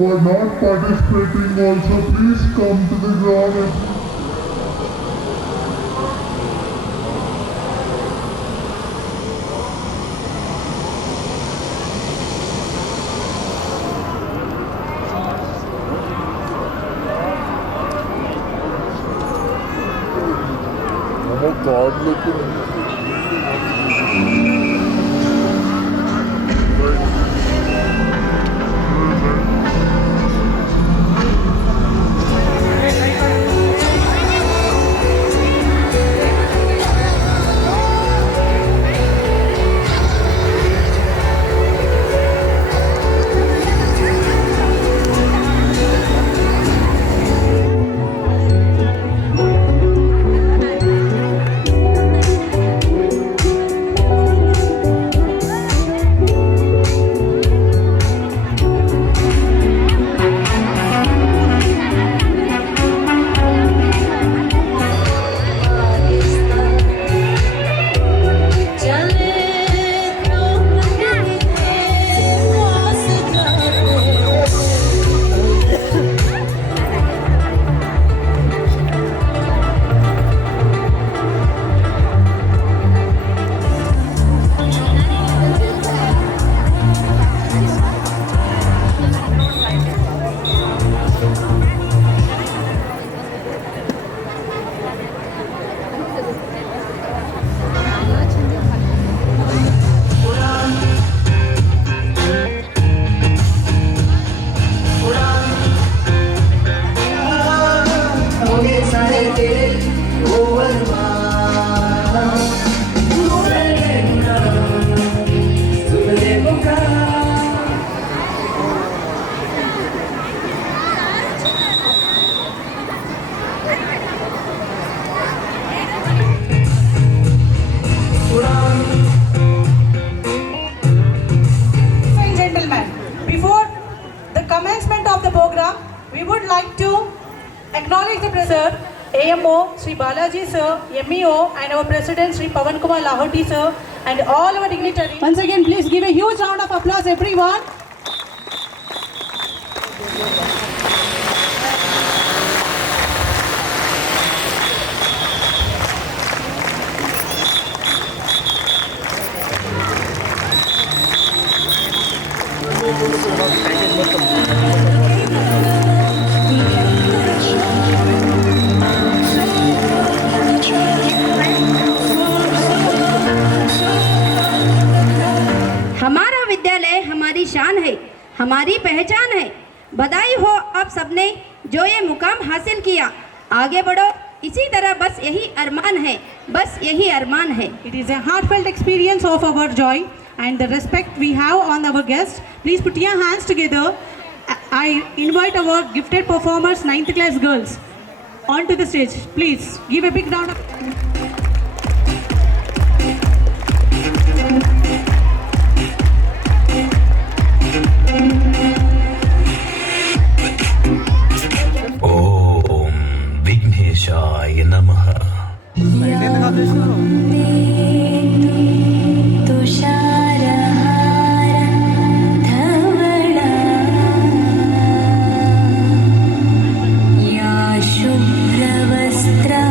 who are not participating also, please come to the ground and card लेके we would like to acknowledge the President, AMO, Sri Balaji Sir, MEO, and our President, Sri Pavan Kumar Lahoti Sir, and all our dignitaries. Once again, please give a huge round of applause, everyone. हमारा विद्यालय हमारी शान है, हमारी पहचान है। बधाई हो आप सबने जो ये मुकाम हासिल किया। आगे बढ़ो इसी तरह, बस यही अरमान है, बस यही अरमान है। It is a heartfelt experience of our joy and the respect we have on our guests. Please put your hands together. I invite our gifted performers, 9th class girls, onto the stage. Please give a big round of ఓం విఘ్నేశాయ నమః. या शुभ्रवस्त्रा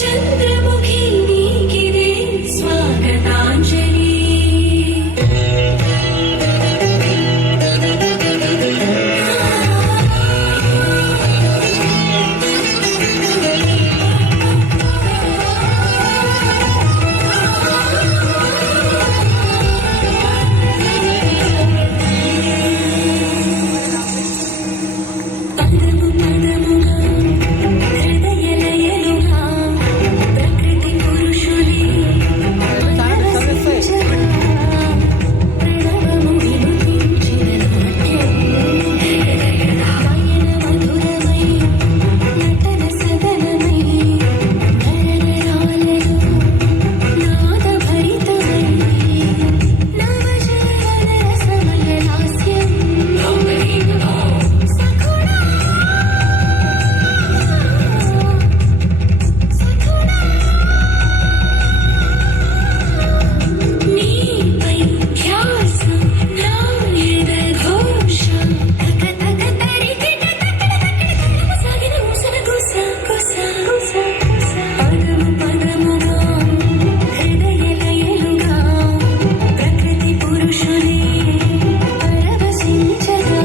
चंद्रमुखी नीकिरे स्वागतांजलि పదము పదముగా హృదయలయలుగా ప్రకృతి పురుషులే మనసించగా ప్రణవము వినుతించిన నాట్యం నయన మధురమై నటన సదనమై నరనరాలలో నాదభరితమై నవజీవన రసమయ లాస్యం నీపై ధ్యాస నాయన ఘోష తక తక తరికిట తక్కడ సాగిన మూసన గుస గుస గుస పదము పదముగా హృదయలయలుగా ప్రకృతి పురుషులే పరవశించగా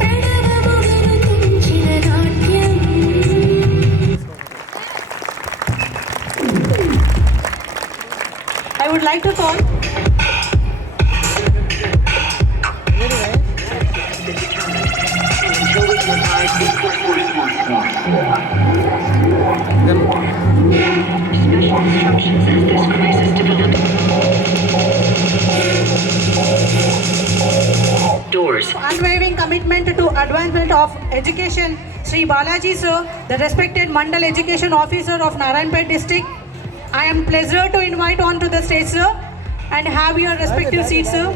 ప్రణవము వినుతించిన నాట్యం I would like to call Doors. unwavering commitment to advancement of education, Sri Balaji sir, the respected Mandal Education Officer of Narayanpet district. I am pleasure to invite on to the stage sir and have your respective seats sir.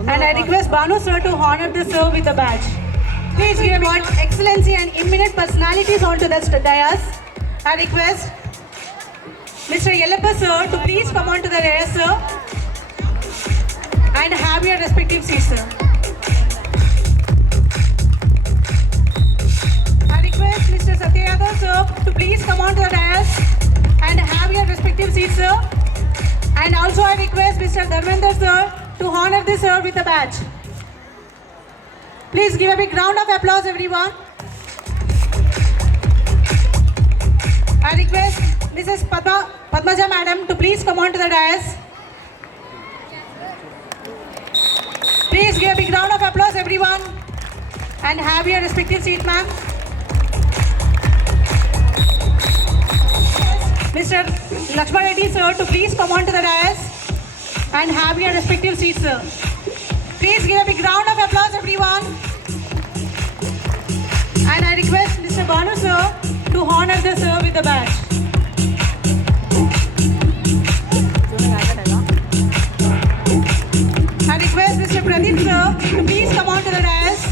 And I request Banu sir to honor the sir with a badge. Please give what excellency and eminent personalities onto the dais. I request Mr. Yellappa sir to please come on to the dais sir and have your respective seats sir. I request Mr. Satya Yadav sir to please come on to the dais and have your respective seats sir. And also I request Mr. Dharmender sir to honor this sir with a badge. Please give a big round of applause everyone. I request Mrs. Padmaja madam to please come on to the dais. Please give a big round of applause everyone and have your respective seat ma'am. Mr. Lakshman Reddy sir to please come on to the dais and have your respective seats sir. Please give a big round of applause everyone. And I request Mr. Banu sir to honor the sir with the badge. I request Mr. Pradeep sir to please come on to the dais.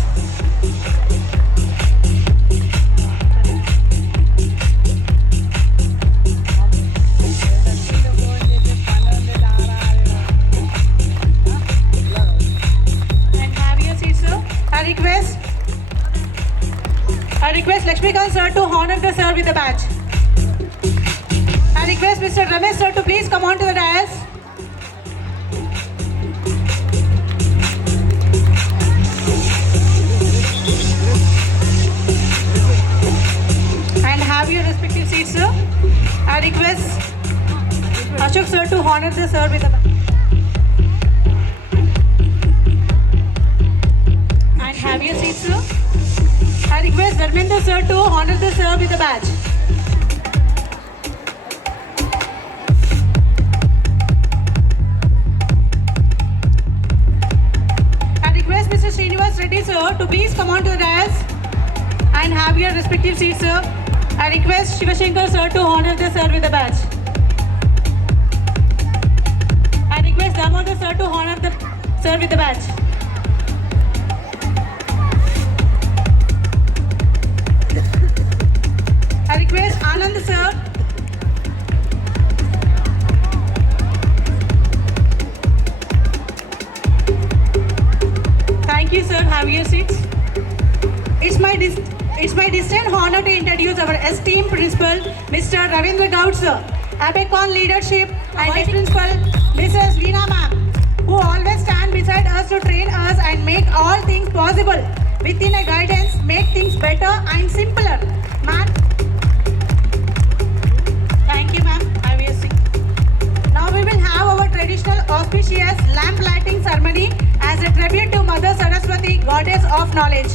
And have your seat sir. I request Lakshmikant sir to honor the sir with the badge. I request Mr. Ramesh sir to please come on to the dais. And have your respective seats sir. I request Ashok sir to honor the sir with the badge. And have your seats sir. I request Dharmender sir to honor the sir with the badge. I request Mr. Srinivas Reddy sir to please come on to the dais and have your respective seats sir. I request Shivashankar sir to honor the sir with the badge. I request Damodar sir to honor the sir with the badge. I request Anand sir. Thank you sir, have your seats. It's my it's my distinct honor to introduce our esteemed principal, Mr. Ravindra Gaud sir, ABECON leadership and its principal, Mrs. Veena ma'am, who always stand beside us to train us and make all things possible. Within a guidance, make things better and simpler. Ma'am, thank you ma'am. I will sing. Now we will have our traditional auspicious lamp lighting ceremony as a tribute to Mother Saraswati, goddess of knowledge.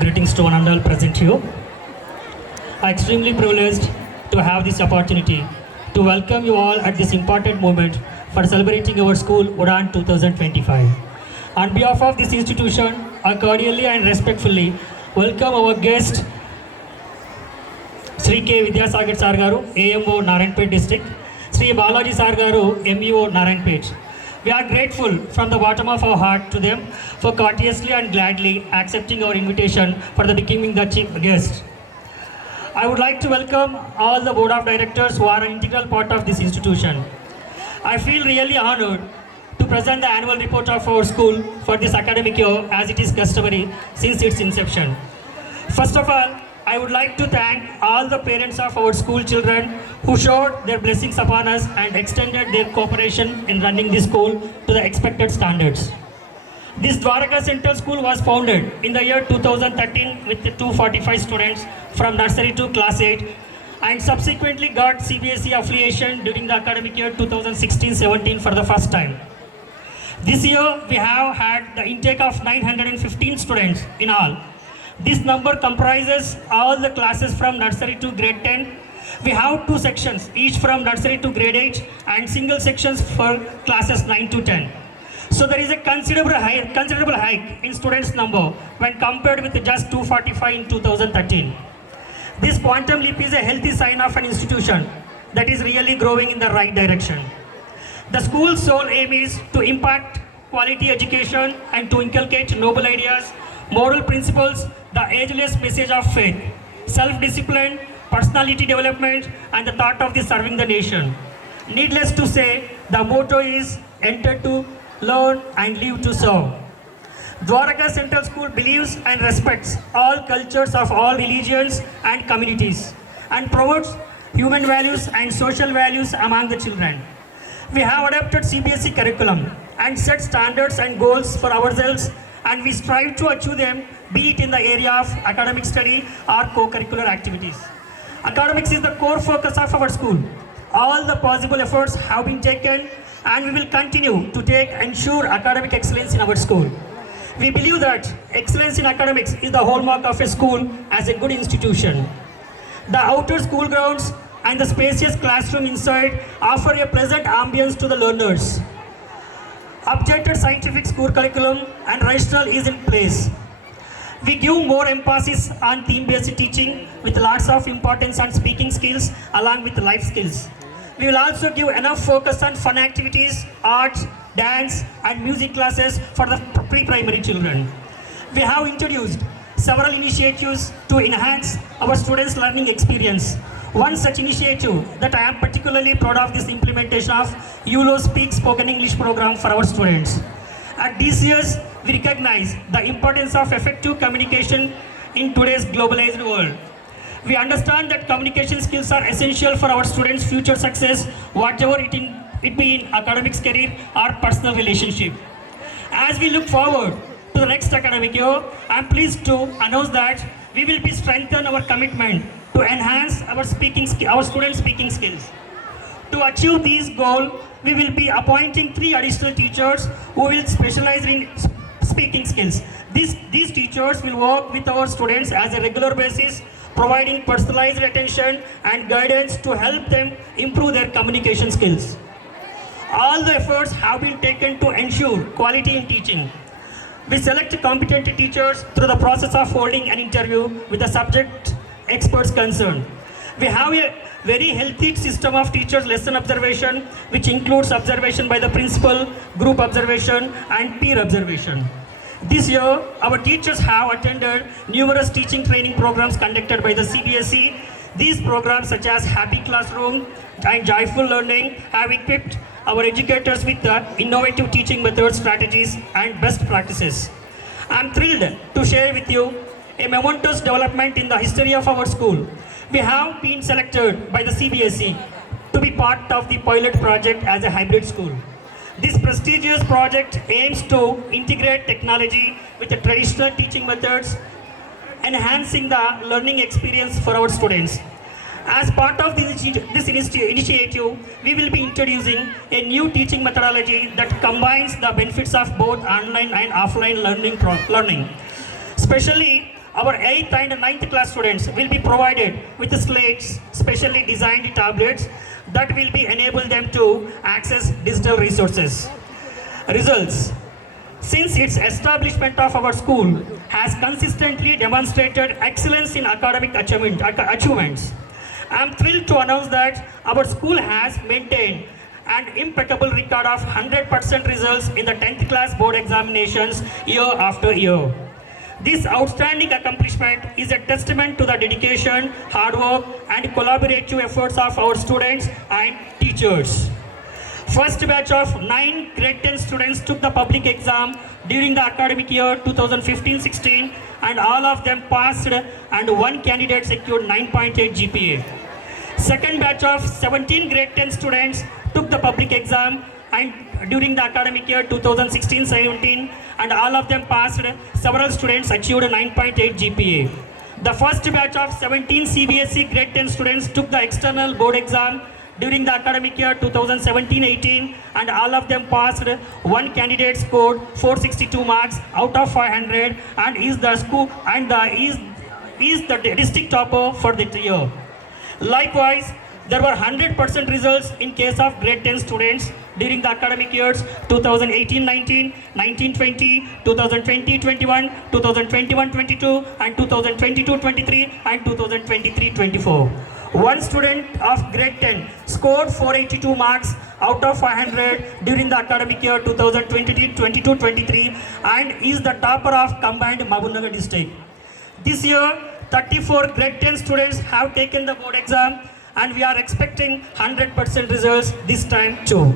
Greetings to one and all present here. I am extremely privileged to have this opportunity to welcome you all at this important moment for celebrating our school Udan 2025. On behalf of this institution, I cordially and respectfully welcome our guest Sri K. Vidyasagar Sar Garu, AMO Narayanpet District, Sri Balaji Sar Garu, MEO Narayanpet. We are grateful from the bottom of our heart to them for courteously and gladly accepting our invitation for the becoming the chief guest. I would like to welcome all the board of directors who are an integral part of this institution. I feel really honored to present the annual report of our school for this academic year as it is customary since its inception. First of all, I would like to thank all the parents of our school children who showed their blessings upon us and extended their cooperation in running the school to the expected standards. This Dwaraka Central School was founded in the year 2013 with 245 students from nursery to class 8 and subsequently got CBSE affiliation during the academic year 2016-17 for the first time. This year we have had the intake of 915 students in all. This number comprises all the classes from nursery to grade 10. We have two sections, each from nursery to grade 8 and single sections for classes 9 to 10. So there is a considerable hike in students' number when compared with just 245 in 2013. This quantum leap is a healthy sign of an institution that is really growing in the right direction. The school's sole aim is to impact quality education and to inculcate noble ideas, moral principles, the ageless message of faith, self-discipline, personality development, and the thought of serving the nation. Needless to say, the motto is enter to learn and live to serve. Dwaraka Central School believes and respects all cultures of all religions and communities and promotes human values and social values among the children. We have adopted CBSE curriculum and set standards and goals for ourselves, and we strive to achieve them be it in the area of academic study or co-curricular activities. Academics is the core focus of our school. All the possible efforts have been taken and we will continue to ensure academic excellence in our school. We believe that excellence in academics is the hallmark of a school as a good institution. The outer school grounds and the spacious classroom inside offer a pleasant ambience to the learners. Updated scientific school curriculum and rational is in place. We give more emphasis on theme-based teaching with lots of importance on speaking skills along with life skills. We will also give enough focus on fun activities, art, dance and music classes for the pre-primary children. We have introduced several initiatives to enhance our students' learning experience. One such initiative that I am particularly proud of is the implementation of ULO Speak Spoken English program for our students. At DCS, we recognize the importance of effective communication in today's globalized world. We understand that communication skills are essential for our students' future success, whatever it be in academics career or personal relationship. As we look forward to the next academic year, I am pleased to announce that we will be strengthen our commitment to enhance our students' speaking skills. To achieve this goal, we will be appointing 3 additional teachers who will specialize in speaking skills. These teachers will work with our students as a regular basis, providing personalized attention and guidance to help them improve their communication skills. All the efforts have been taken to ensure quality in teaching. We select competent teachers through the process of holding an interview with the subject experts concerned. We have a very healthy system of teachers' lesson observation, which includes observation by the principal, group observation, and peer observation. This year, our teachers have attended numerous teaching training programs conducted by the CBSE. These programs, such as Happy Classroom and Joyful Learning, have equipped our educators with the innovative teaching methods, strategies, and best practices. I am thrilled to share with you a momentous development in the history of our school. We have been selected by the CBSE to be part of the pilot project as a hybrid school. This prestigious project aims to integrate technology with the traditional teaching methods, enhancing the learning experience for our students. As part of this initiative, we will be introducing a new teaching methodology that combines the benefits of both online and offline learning. Especially, our 8th and 9th class students will be provided with slates, specially designed tablets that will be enable them to access digital resources. Results. Since its establishment of our school has consistently demonstrated excellence in academic achievements, I am thrilled to announce that our school has maintained an impeccable record of 100% results in the 10th class board examinations year after year. This outstanding accomplishment is a testament to the dedication, hard work, and collaborative efforts of our students and teachers. First batch of 9 grade 10 students took the public exam during the academic year 2015-16 and all of them passed and 1 candidate secured 9.8 GPA. Second batch of 17 grade 10 students took the public exam and during the academic year 2016-17 and all of them passed. Several students achieved a 9.8 GPA. The first batch of 17 CBSE grade 10 students took the external board exam during the academic year 2017-18 and all of them passed. 1 candidate scored 462 marks out of 500 and is the district topper for the year. Likewise, there were 100% results in case of grade 10 students during the academic years 2018-19, 19-20, 2020-21, 2021-22 and 2022-23 and 2023-24. One student of grade 10 scored 482 marks out of 500 during the academic year 2022-23 and is the topper of combined Mahbubnagar district. This year, 34 grade 10 students have taken the board exam and we are expecting 100% results this time too.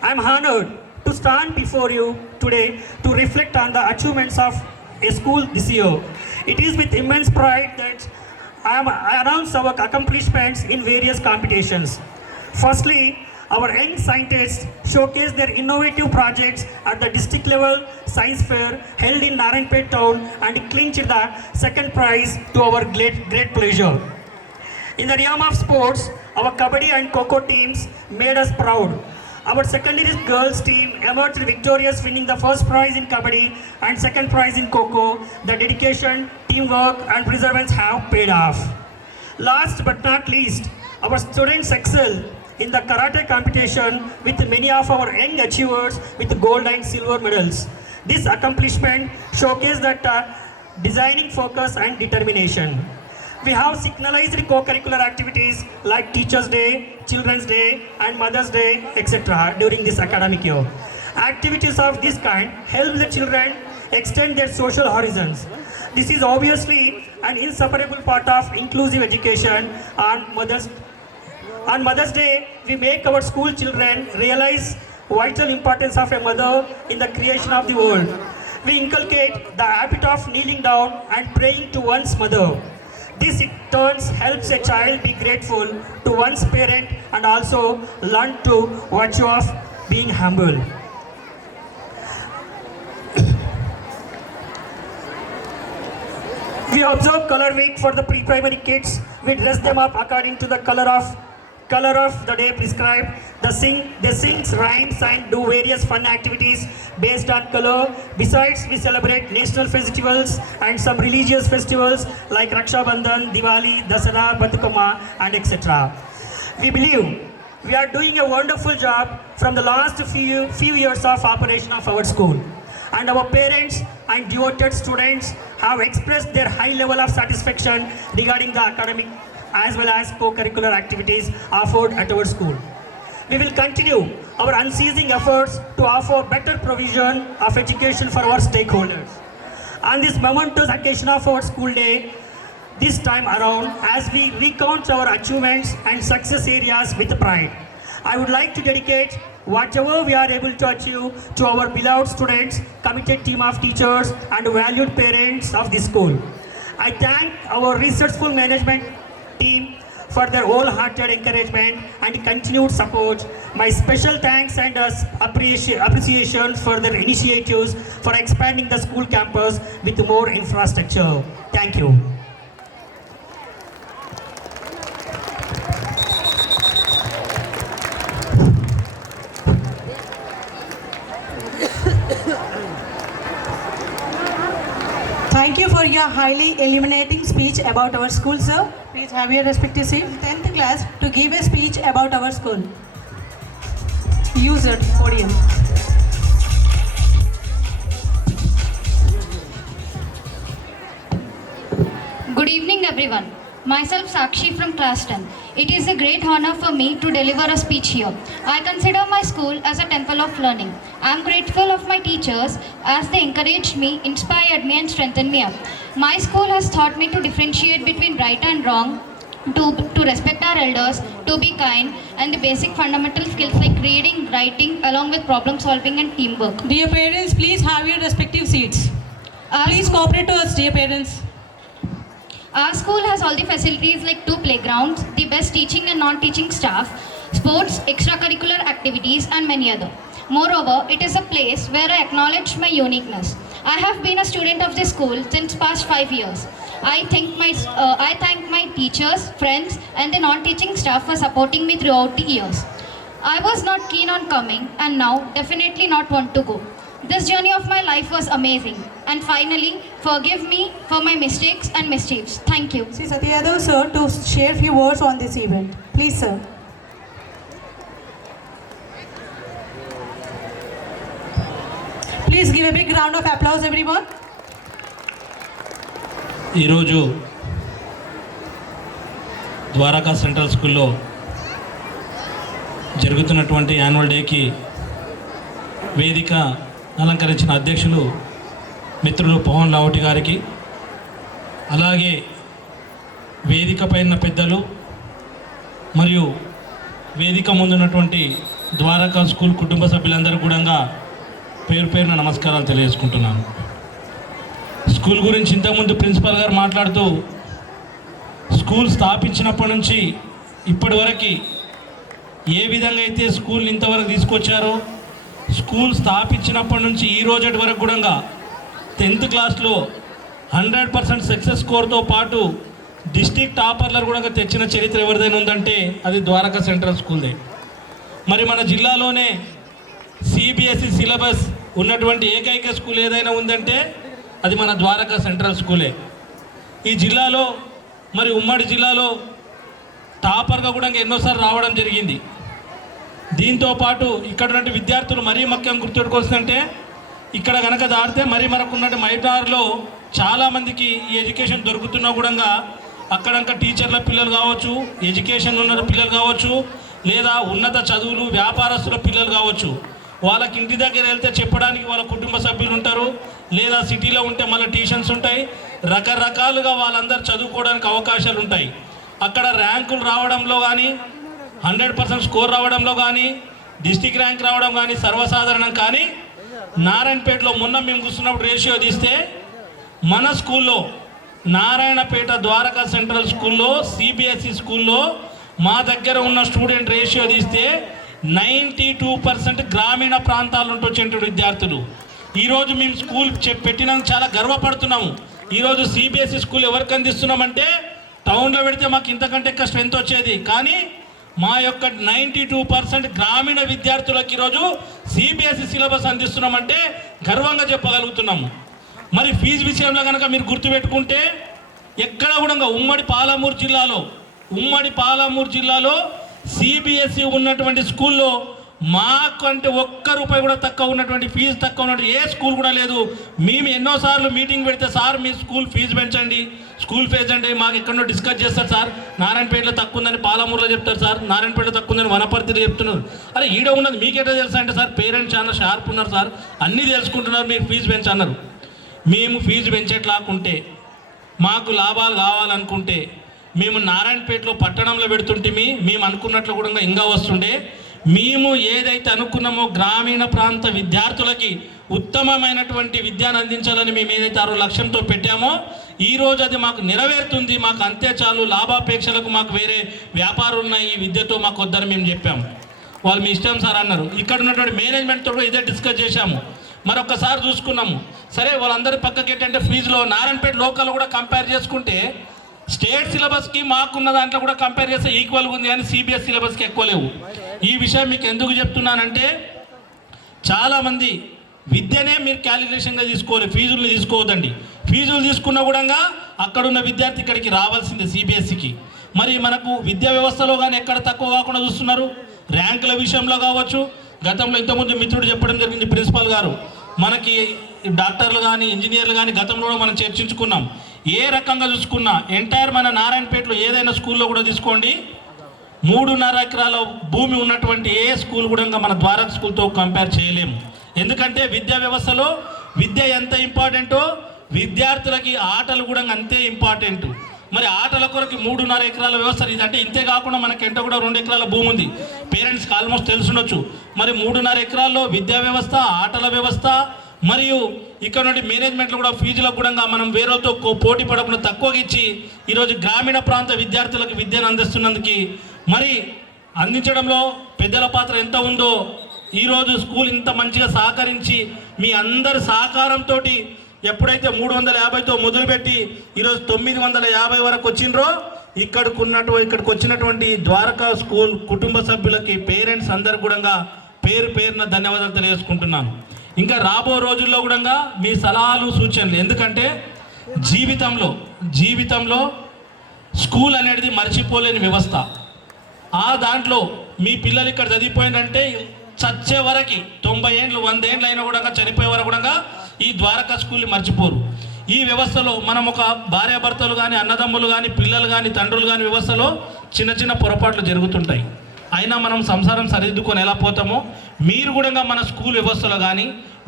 I am honored to stand before you today to reflect on the achievements of a school this year. It is with immense pride that I announce our accomplishments in various competitions. Firstly, our young scientists showcased their innovative projects at the district level science fair held in Narayanpet town and clinched the second prize to our great pleasure. In the realm of sports, our Kabaddi and Kho teams made us proud. Our secondary girls team emerged victorious, winning the first prize in Kabaddi and second prize in Kho. The dedication, teamwork and perseverance have paid off. Last but not least, our students excel in the karate competition with many of our young achievers with gold and silver medals. This accomplishment showcased that designing focus and determination. We have signalized co-curricular activities like Teachers' Day, Children's Day and Mother's Day, etc. during this academic year. Activities of this kind help the children extend their social horizons. This is obviously an inseparable part of inclusive education. On Mother's Day, we make our school children realize vital importance of a mother in the creation of the world. We inculcate the habit of kneeling down and praying to one's mother. This in turn helps a child be grateful to one's parent and also learn to virtue of being humble. We observe color week for the pre-primary kids. We dress them up according to the color of the day prescribed. They sing rhymes and do various fun activities based on color. Besides, we celebrate national festivals and some religious festivals like Raksha Bandhan, Diwali, Dasara, Batukama and etc. We believe we are doing a wonderful job from the last few years of operation of our school. And our parents and devoted students have expressed their high level of satisfaction regarding the academic as well as co-curricular activities offered at our school. We will continue our unceasing efforts to offer better provision of education for our stakeholders. On this momentous occasion of our school day, this time around, as we recount our achievements and success areas with pride, I would like to dedicate whatever we are able to achieve to our beloved students, committed team of teachers and valued parents of this school. I thank our resourceful management team for their wholehearted encouragement and continued support. My special thanks and appreciation for their initiatives for expanding the school campus with more infrastructure. Thank you. Thank you for your highly illuminating speech about our school, sir. Please have your respective seat. 10th class to give a speech about our school. Use it, podium. Good evening, everyone. Myself Sakshi from class 10. It is a great honor for me to deliver a speech here. I consider my school as a temple of learning. I am grateful of my teachers as they encouraged me, inspired me and strengthened me up. My school has taught me to differentiate between right and wrong, to respect our elders, to be kind and the basic fundamental skills like reading, writing along with problem solving and teamwork. Dear parents, please have your respective seats. Please cooperate to us, dear parents. Our school has all the facilities like 2 playgrounds, the best teaching and non-teaching staff, sports, extracurricular activities and many other. Moreover, it is a place where I acknowledge my uniqueness. I have been a student of this school since past 5 years. I thank my teachers, friends and the non-teaching staff for supporting me throughout the years. I was not keen on coming and now definitely not want to go. This journey of my life was amazing. And finally, forgive me for my mistakes and mischiefs. Thank you. Sri Satya Yadav, sir, to share few words on this event. Please, sir. Please give a big round of applause, everyone. ఈరోజు Dwaraka central స్కూల్లో జరుగుతున్నటువంటి annual డేకి వేదిక అలంకరించిన అధ్యక్షులు మిత్రులు పవన్ లావటి గారికి, అలాగే వేదిక పైన పెద్దలు మరియు వేదిక ముందున్నటువంటి ద్వారకా స్కూల్ కుటుంబ సభ్యులందరూ కూడా పేరు పేరున నమస్కారాలు తెలియజేసుకుంటున్నాను. స్కూల్ గురించి ఇంతకుముందు ప్రిన్సిపల్ గారు మాట్లాడుతూ స్కూల్ స్థాపించినప్పటి నుంచి ఇప్పటి వరకు ఏ విధంగా అయితే స్కూల్ని ఇంతవరకు తీసుకొచ్చారో, స్కూల్ స్థాపించినప్పటి నుంచి ఈ రోజటి వరకు కూడా 10th క్లాస్లో 100% సక్సెస్ స్కోర్తో పాటు డిస్టిక్ టాపర్లను కూడా తెచ్చిన చరిత్ర ఎవరిదైనా ఉందంటే అది ద్వారకా సెంట్రల్ స్కూల్దే. మరి మన జిల్లాలోనే సిబిఎస్ఈ సిలబస్ ఉన్నటువంటి ఏకైక స్కూల్ ఏదైనా ఉందంటే అది మన ద్వారకా సెంట్రల్ స్కూలే. ఈ జిల్లాలో మరి ఉమ్మడి జిల్లాలో టాపర్గా కూడా ఎన్నోసార్లు రావడం జరిగింది. దీంతోపాటు ఇక్కడ ఉన్నటువంటి విద్యార్థులు మరీ ముఖ్యంగా గుర్తుపెట్టుకోవాల్సిందంటే ఇక్కడ కనుక దాటితే మరీ మనకు ఉన్నట్టు మైటార్లో చాలామందికి ఈ ఎడ్యుకేషన్ దొరుకుతున్నా కూడా అక్కడంక టీచర్ల పిల్లలు కావచ్చు, ఎడ్యుకేషన్ ఉన్న పిల్లలు కావచ్చు, లేదా ఉన్నత చదువులు వ్యాపారస్తుల పిల్లలు కావచ్చు, వాళ్ళకి ఇంటి దగ్గర వెళ్తే చెప్పడానికి వాళ్ళ కుటుంబ సభ్యులు ఉంటారు, లేదా సిటీలో ఉంటే మళ్ళీ ట్యూషన్స్ ఉంటాయి, రకరకాలుగా వాళ్ళందరూ చదువుకోవడానికి అవకాశాలు ఉంటాయి. అక్కడ ర్యాంకులు రావడంలో కానీ 100% స్కోర్ రావడంలో కానీ డిస్టిక్ ర్యాంక్ రావడం కానీ సర్వసాధారణం. కానీ నారాయణపేటలో మొన్న మేము కూర్చున్నప్పుడు రేషియో తీస్తే మన స్కూల్లో నారాయణపేట ద్వారకా సెంట్రల్ స్కూల్లో సిబిఎస్ఈ స్కూల్లో మా దగ్గర ఉన్న స్టూడెంట్ రేషియో తీస్తే 92% గ్రామీణ ప్రాంతాల నుండి వచ్చేటువంటి విద్యార్థులు. ఈరోజు మేము స్కూల్ పెట్టినందుకు చాలా గర్వపడుతున్నాము. ఈరోజు సిబిఎస్ఈ స్కూల్ ఎవరికి అందిస్తున్నామంటే టౌన్లో పెడితే మాకు ఇంతకంటే ఎక్కువ స్ట్రెంత్ వచ్చేది, కానీ మా యొక్క 92% గ్రామీణ విద్యార్థులకు ఈరోజు సిబిఎస్ఈ సిలబస్ అందిస్తున్నామంటే గర్వంగా చెప్పగలుగుతున్నాము. మరి ఫీజు విషయంలో కనుక మీరు గుర్తుపెట్టుకుంటే ఎక్కడ కూడా ఉమ్మడి పాలమూరు జిల్లాలో సిబిఎస్ఈ ఉన్నటువంటి స్కూల్లో మాకంటే ఒక్క రూపాయి కూడా తక్కువ ఉన్నటువంటి ఫీజు తక్కువ ఉన్నటువంటి ఏ స్కూల్ కూడా లేదు. మేము ఎన్నోసార్లు మీటింగ్ పెడితే సార్ మీ స్కూల్ ఫీజు పెంచండి, స్కూల్ ఫీజు అంటే మాకు ఎక్కడో డిస్కస్ చేస్తారు సార్, నారాయణపేటలో తక్కువ ఉందని పాలమూరులో చెప్తారు సార్, నారాయణపేటలో తక్కువ ఉందని వనపర్తిలో చెప్తున్నారు. అరే ఈడ ఉన్నది మీకెట్లా తెలుసా అంటే సార్ పేరెంట్స్ చాలా షార్ప్ ఉన్నారు సార్, అన్నీ తెలుసుకుంటున్నారు, మీరు ఫీజు పెంచన్నారు. మేము ఫీజు పెంచేట్లాకుంటే మాకు లాభాలు కావాలనుకుంటే మేము నారాయణపేటలో పట్టణంలో పెడుతుంటే మేము అనుకున్నట్లు కూడా ఇంకా వస్తుండే. మేము ఏదైతే అనుకున్నామో గ్రామీణ ప్రాంత విద్యార్థులకి ఉత్తమమైనటువంటి విద్యను అందించాలని మేము ఏదైతే 6 లక్ష్యంతో పెట్టామో ఈరోజు అది మాకు నెరవేరుతుంది. మాకు అంతే చాలు, లాభాపేక్షలకు మాకు వేరే వ్యాపారాలు ఉన్నాయి, ఈ విద్యతో మాకు వద్దని మేము చెప్పాము. వాళ్ళు మీ ఇష్టం సార్ అన్నారు. ఇక్కడ ఉన్నటువంటి మేనేజ్మెంట్తో కూడా ఇదే డిస్కస్ చేశాము. మరొకసారి చూసుకున్నాము. సరే వాళ్ళందరి పక్కకి ఏంటంటే ఫీజులో నారాయణపేట లోకల్ కూడా కంపేర్ చేసుకుంటే స్టేట్ సిలబస్కి మాకున్న దాంట్లో కూడా కంపేర్ చేస్తే ఈక్వల్గా ఉంది, కానీ సిబిఎస్ సిలబస్కి ఎక్కువ లేవు. ఈ విషయం మీకు ఎందుకు చెప్తున్నానంటే చాలామంది విద్యనే మీరు క్యాలిక్యులేషన్గా తీసుకోవాలి, ఫీజులు తీసుకోవద్దండి. ఫీజులు తీసుకున్నా కూడా అక్కడున్న విద్యార్థి ఇక్కడికి రావాల్సిందే సిబిఎస్ఈకి. మరి మనకు విద్యా వ్యవస్థలో కానీ ఎక్కడ తక్కువ కాకుండా చూస్తున్నారు. ర్యాంకుల విషయంలో కావచ్చు, గతంలో ఇంతకుముందు మిత్రుడు చెప్పడం జరిగింది ప్రిన్సిపాల్ గారు, మనకి డాక్టర్లు కానీ ఇంజనీర్లు కానీ గతంలో మనం చర్చించుకున్నాం. ఏ రకంగా చూసుకున్నా ఎంటైర్ మన నారాయణపేటలో ఏదైనా స్కూల్లో కూడా తీసుకోండి, 3.5 ఎకరాల భూమి ఉన్నటువంటి ఏ స్కూల్ కూడా మన ద్వారకా స్కూల్తో కంపేర్ చేయలేము. ఎందుకంటే విద్యా వ్యవస్థలో విద్య ఎంత ఇంపార్టెంటో విద్యార్థులకి ఆటలు కూడా అంతే ఇంపార్టెంట్. మరి ఆటల కొరకు 3.5 ఎకరాల వ్యవస్థ ఇది అంటే ఇంతే కాకుండా మనకి ఎంట కూడా 2 ఎకరాల భూమి ఉంది. పేరెంట్స్కి ఆల్మోస్ట్ తెలుసుండొచ్చు. మరి 3.5 ఎకరాల్లో విద్యా వ్యవస్థ, ఆటల వ్యవస్థ మరియు ఇక్కడ నుండి మేనేజ్మెంట్లో కూడా ఫీజులకు కూడా మనం వేరేతో పోటీ పడకుండా తక్కువగా ఇచ్చి ఈరోజు గ్రామీణ ప్రాంత విద్యార్థులకు విద్యను అందిస్తున్నందుకు మరి అందించడంలో పెద్దల పాత్ర ఎంత ఉందో ఈరోజు స్కూల్ ఇంత మంచిగా సహకరించి మీ అందరి సహకారంతో ఎప్పుడైతే 350తో మొదలుపెట్టి ఈరోజు 950 వరకు వచ్చిండ్రో ఇక్కడికి వచ్చినటువంటి ద్వారకా స్కూల్ కుటుంబ సభ్యులకి పేరెంట్స్ అందరు కూడా పేరున ధన్యవాదాలు తెలియజేసుకుంటున్నాను. ఇంకా రాబో రోజుల్లో కూడా మీ సలహాలు సూచనలు, ఎందుకంటే జీవితంలో స్కూల్ అనేది మర్చిపోలేని వ్యవస్థ. ఆ దాంట్లో మీ పిల్లలు ఇక్కడ చదివిపోయిందంటే చచ్చే వరకు 90 ఏళ్ళు 100 ఏళ్ళు అయినా కూడా చనిపోయే వరకు కూడా ఈ ద్వారకా స్కూల్ని మర్చిపోరు. ఈ వ్యవస్థలో మనం ఒక భార్యాభర్తలు కానీ అన్నదమ్ములు కానీ పిల్లలు కానీ తండ్రులు కానీ వ్యవస్థలో చిన్న పొరపాట్లు జరుగుతుంటాయి. అయినా మనం సంసారం సరిదిద్దుకొని ఎలా పోతామో మీరు కూడా మన స్కూల్ వ్యవస్థలో కానీ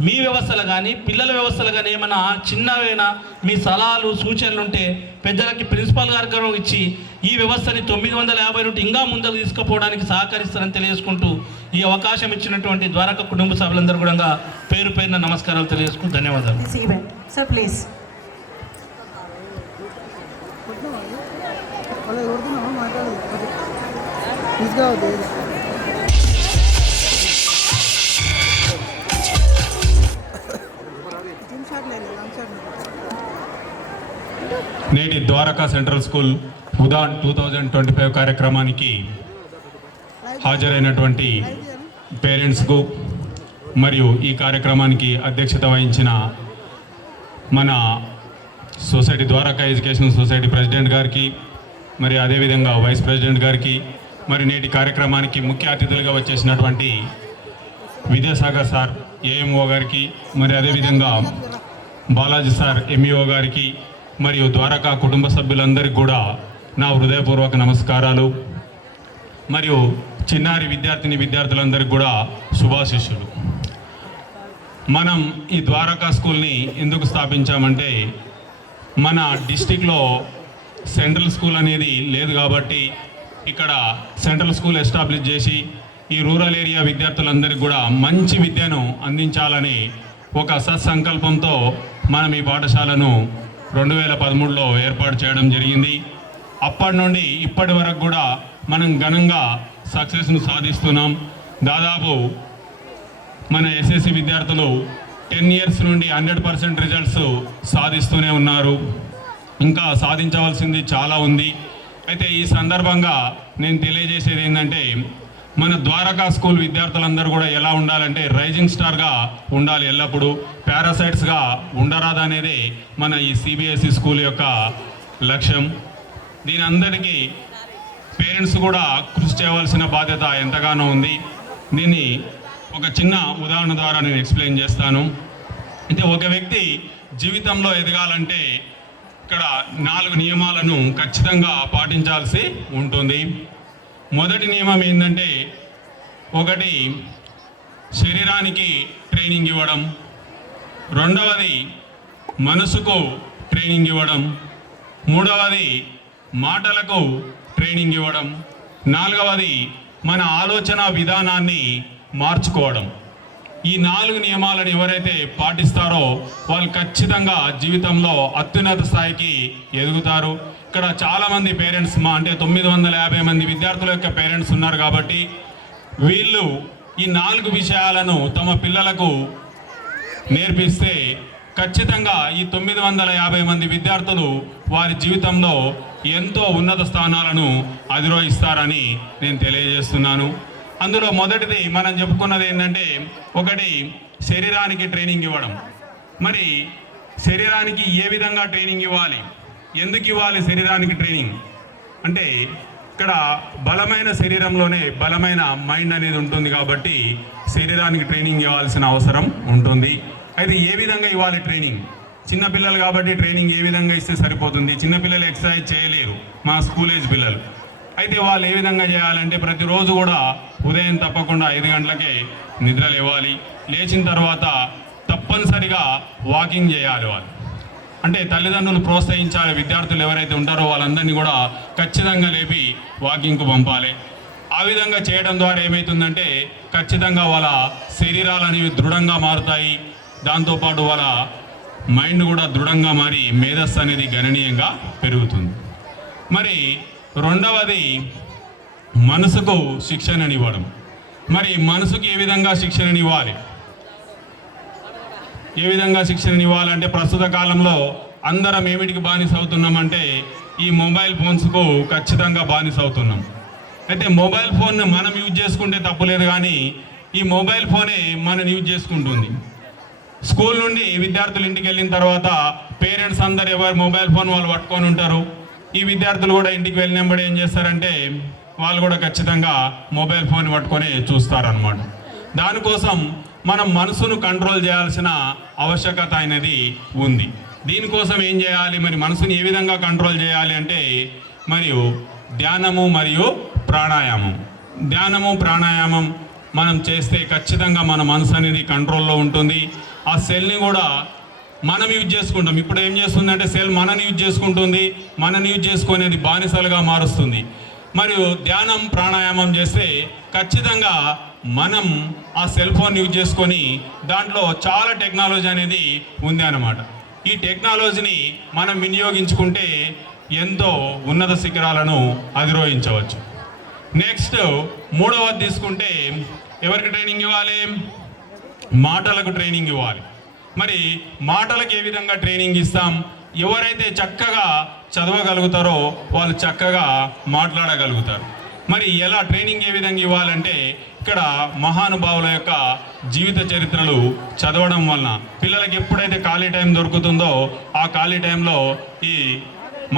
మీ వ్యవస్థలో కానీ పిల్లల వ్యవస్థలో కానీ ఏమైనా చిన్నవైనా మీ సలహాలు సూచనలు ఉంటే పెద్దలకి ప్రిన్సిపాల్ గారు ఇచ్చి ఈ వ్యవస్థని 950 నుండి ఇంకా ముందుకు తీసుకుపోవడానికి సహకరిస్తారని తెలియజేసుకుంటూ ఈ అవకాశం ఇచ్చినటువంటి ద్వారకా కుటుంబ సభ్యులందరూ కూడా పేరున నమస్కారాలు తెలియజేసుకుంటూ ధన్యవాదాలు. Sir, please. తీసుకురావద్దు. నేటి ద్వారకా సెంట్రల్ స్కూల్ ఉదాన్ 2025 కార్యక్రమానికి హాజరైనటువంటి పేరెంట్స్కు మరియు ఈ కార్యక్రమానికి అధ్యక్షత వహించిన మన society Dwaraka education society president గారికి, మరి అదేవిధంగా వైస్ ప్రెసిడెంట్ గారికి, మరి నేటి కార్యక్రమానికి ముఖ్య అతిథులుగా వచ్చేసినటువంటి విద్యాసాగర్ సార్ ఏఎంఓ గారికి, మరి అదేవిధంగా బాలాజీ సార్ ఎంఈఓ గారికి, మరియు ద్వారకా కుటుంబ సభ్యులందరికీ కూడా నా హృదయపూర్వక నమస్కారాలు. మరియు చిన్నారి విద్యార్థులందరికీ కూడా శుభాశిష్యులు. మనం ఈ ద్వారకా స్కూల్ని ఎందుకు స్థాపించామంటే, మన డిస్టిక్లో సెంట్రల్ స్కూల్ అనేది లేదు కాబట్టి ఇక్కడ సెంట్రల్ స్కూల్ ఎస్టాబ్లిష్ చేసి ఈ రూరల్ ఏరియా విద్యార్థులందరికీ కూడా మంచి విద్యను అందించాలని ఒక సత్సంకల్పంతో మనం ఈ పాఠశాలను 2013లో ఏర్పాటు చేయడం జరిగింది. అప్పటి నుండి ఇప్పటి వరకు కూడా మనం ఘనంగా సక్సెస్ను సాధిస్తున్నాం. దాదాపు మన ఎస్ఎస్సి విద్యార్థులు 10 ఇయర్స్ నుండి 100% రిజల్ట్స్ సాధిస్తూనే ఉన్నారు. ఇంకా సాధించవలసింది చాలా ఉంది. అయితే ఈ సందర్భంగా నేను తెలియజేసేది ఏంటంటే, మన ద్వారకా స్కూల్ విద్యార్థులందరూ కూడా ఎలా ఉండాలంటే రైజింగ్ స్టార్గా ఉండాలి, ఎల్లప్పుడూ పారాసైట్స్గా ఉండరాదనేది మన ఈ సిబిఎస్ఈ స్కూల్ యొక్క లక్ష్యం. దీని అందరికీ పేరెంట్స్ కూడా కృషి చేయవలసిన బాధ్యత ఎంతగానో ఉంది. దీన్ని ఒక చిన్న ఉదాహరణ ద్వారా నేను ఎక్స్ప్లెయిన్ చేస్తాను. అంటే ఒక వ్యక్తి జీవితంలో ఎదగాలంటే ఇక్కడ 4 నియమాలను ఖచ్చితంగా పాటించాల్సి ఉంటుంది. మొదటి నియమం ఏంటంటే, ఒకటి శరీరానికి ట్రైనింగ్ ఇవ్వడం, రెండవది మనసుకు ట్రైనింగ్ ఇవ్వడం, మూడవది మాటలకు ట్రైనింగ్ ఇవ్వడం, నాలుగవది మన ఆలోచన విధానాన్ని మార్చుకోవడం. ఈ 4 నియమాలను ఎవరైతే పాటిస్తారో వాళ్ళు ఖచ్చితంగా జీవితంలో అత్యున్నత స్థాయికి ఎదుగుతారు. ఇక్కడ చాలామంది పేరెంట్స్ అంటే 950 మంది విద్యార్థుల యొక్క పేరెంట్స్ ఉన్నారు కాబట్టి వీళ్ళు ఈ 4 విషయాలను తమ పిల్లలకు నేర్పిస్తే ఖచ్చితంగా ఈ 950 మంది విద్యార్థులు వారి జీవితంలో ఎంతో ఉన్నత స్థానాలను అధిరోహిస్తారని నేను తెలియజేస్తున్నాను. అందులో మొదటిది మనం చెప్పుకున్నది ఏంటంటే, ఒకటి శరీరానికి ట్రైనింగ్ ఇవ్వడం. మరి శరీరానికి ఏ విధంగా ట్రైనింగ్ ఇవ్వాలి, ఎందుకు ఇవ్వాలి శరీరానికి ట్రైనింగ్ అంటే, ఇక్కడ బలమైన శరీరంలోనే బలమైన మైండ్ అనేది ఉంటుంది కాబట్టి శరీరానికి ట్రైనింగ్ ఇవ్వాల్సిన అవసరం ఉంటుంది. అయితే ఏ విధంగా ఇవ్వాలి ట్రైనింగ్? చిన్నపిల్లలు కాబట్టి ట్రైనింగ్ ఏ విధంగా ఇస్తే సరిపోతుంది? చిన్నపిల్లలు ఎక్సర్సైజ్ చేయలేరు, మా స్కూల్ ఏజ్ పిల్లలు. అయితే వాళ్ళు ఏ విధంగా చేయాలంటే, ప్రతిరోజు కూడా ఉదయం తప్పకుండా 5 గంటలకే నిద్ర లేవాలి. లేచిన తర్వాత తప్పనిసరిగా వాకింగ్ చేయాలి. వాళ్ళు అంటే తల్లిదండ్రులు ప్రోత్సహించాలి. విద్యార్థులు ఎవరైతే ఉంటారో వాళ్ళందరినీ కూడా ఖచ్చితంగా లేపి వాకింగ్కు పంపాలి. ఆ విధంగా చేయడం ద్వారా ఏమవుతుందంటే, ఖచ్చితంగా వాళ్ళ శరీరాలు అనేవి దృఢంగా మారుతాయి. దాంతోపాటు వాళ్ళ మైండ్ కూడా దృఢంగా మారి మేధస్సు అనేది గణనీయంగా పెరుగుతుంది. మరి రెండవది మనసుకు శిక్షణనివ్వడం. మరి మనసుకు ఏ విధంగా శిక్షణనివ్వాలి? ఏ విధంగా శిక్షణనివ్వాలంటే, ప్రస్తుత కాలంలో అందరం ఏమిటికి బానిస అవుతున్నామంటే ఈ మొబైల్ ఫోన్స్కు ఖచ్చితంగా బానిస అవుతున్నాం. అయితే మొబైల్ ఫోన్ను మనం యూజ్ చేసుకుంటే తప్పులేదు, కానీ ఈ మొబైల్ ఫోనే మనం యూజ్ చేసుకుంటుంది. స్కూల్ నుండి విద్యార్థులు ఇంటికి వెళ్ళిన తర్వాత పేరెంట్స్ అందరు ఎవరు మొబైల్ ఫోన్ వాళ్ళు పట్టుకొని ఉంటారు. ఈ విద్యార్థులు కూడా ఇంటికి వెళ్ళినప్పుడు ఏం చేస్తారంటే వాళ్ళు కూడా ఖచ్చితంగా మొబైల్ ఫోన్ పట్టుకొని చూస్తారనమాట. దానికోసం మనం మనసును కంట్రోల్ చేయాల్సిన ఆవశ్యకత అనేది ఉంది. దీనికోసం ఏం చేయాలి? మరి మనసుని ఏ విధంగా కంట్రోల్ చేయాలి అంటే, మరియు ధ్యానము మరియు ప్రాణాయామం. ధ్యానము ప్రాణాయామం మనం చేస్తే ఖచ్చితంగా మన మనసు అనేది కంట్రోల్లో ఉంటుంది. ఆ సెల్ని కూడా మనం యూజ్ చేసుకుంటాం. ఇప్పుడు ఏం చేస్తుందంటే సెల్ మనని యూజ్ చేసుకుంటుంది, మనని యూజ్ చేసుకునేది బానిసలుగా మారుస్తుంది. మరియు ధ్యానం ప్రాణాయామం చేస్తే ఖచ్చితంగా మనం ఆ సెల్ ఫోన్ యూజ్ చేసుకొని దాంట్లో చాలా టెక్నాలజీ అనేది ఉంది అన్నమాట. ఈ టెక్నాలజీని మనం వినియోగించుకుంటే ఎంతో ఉన్నత శిఖరాలను అధిరోహించవచ్చు. నెక్స్ట్ మూడవది తీసుకుంటే ఎవరికి ట్రైనింగ్ ఇవ్వాలి? మాటలకు ట్రైనింగ్ ఇవ్వాలి. మరి మాటలకు ఏ విధంగా ట్రైనింగ్ ఇస్తాం? ఎవరైతే చక్కగా చదవగలుగుతారో వాళ్ళు చక్కగా మాట్లాడగలుగుతారు. మరి ఎలా ట్రైనింగ్ ఏ విధంగా ఇవ్వాలంటే ఇక్కడ మహానుభావుల యొక్క జీవిత చరిత్రలు చదవడం వలన పిల్లలకి ఎప్పుడైతే ఖాళీ టైం దొరుకుతుందో ఆ ఖాళీ టైంలో ఈ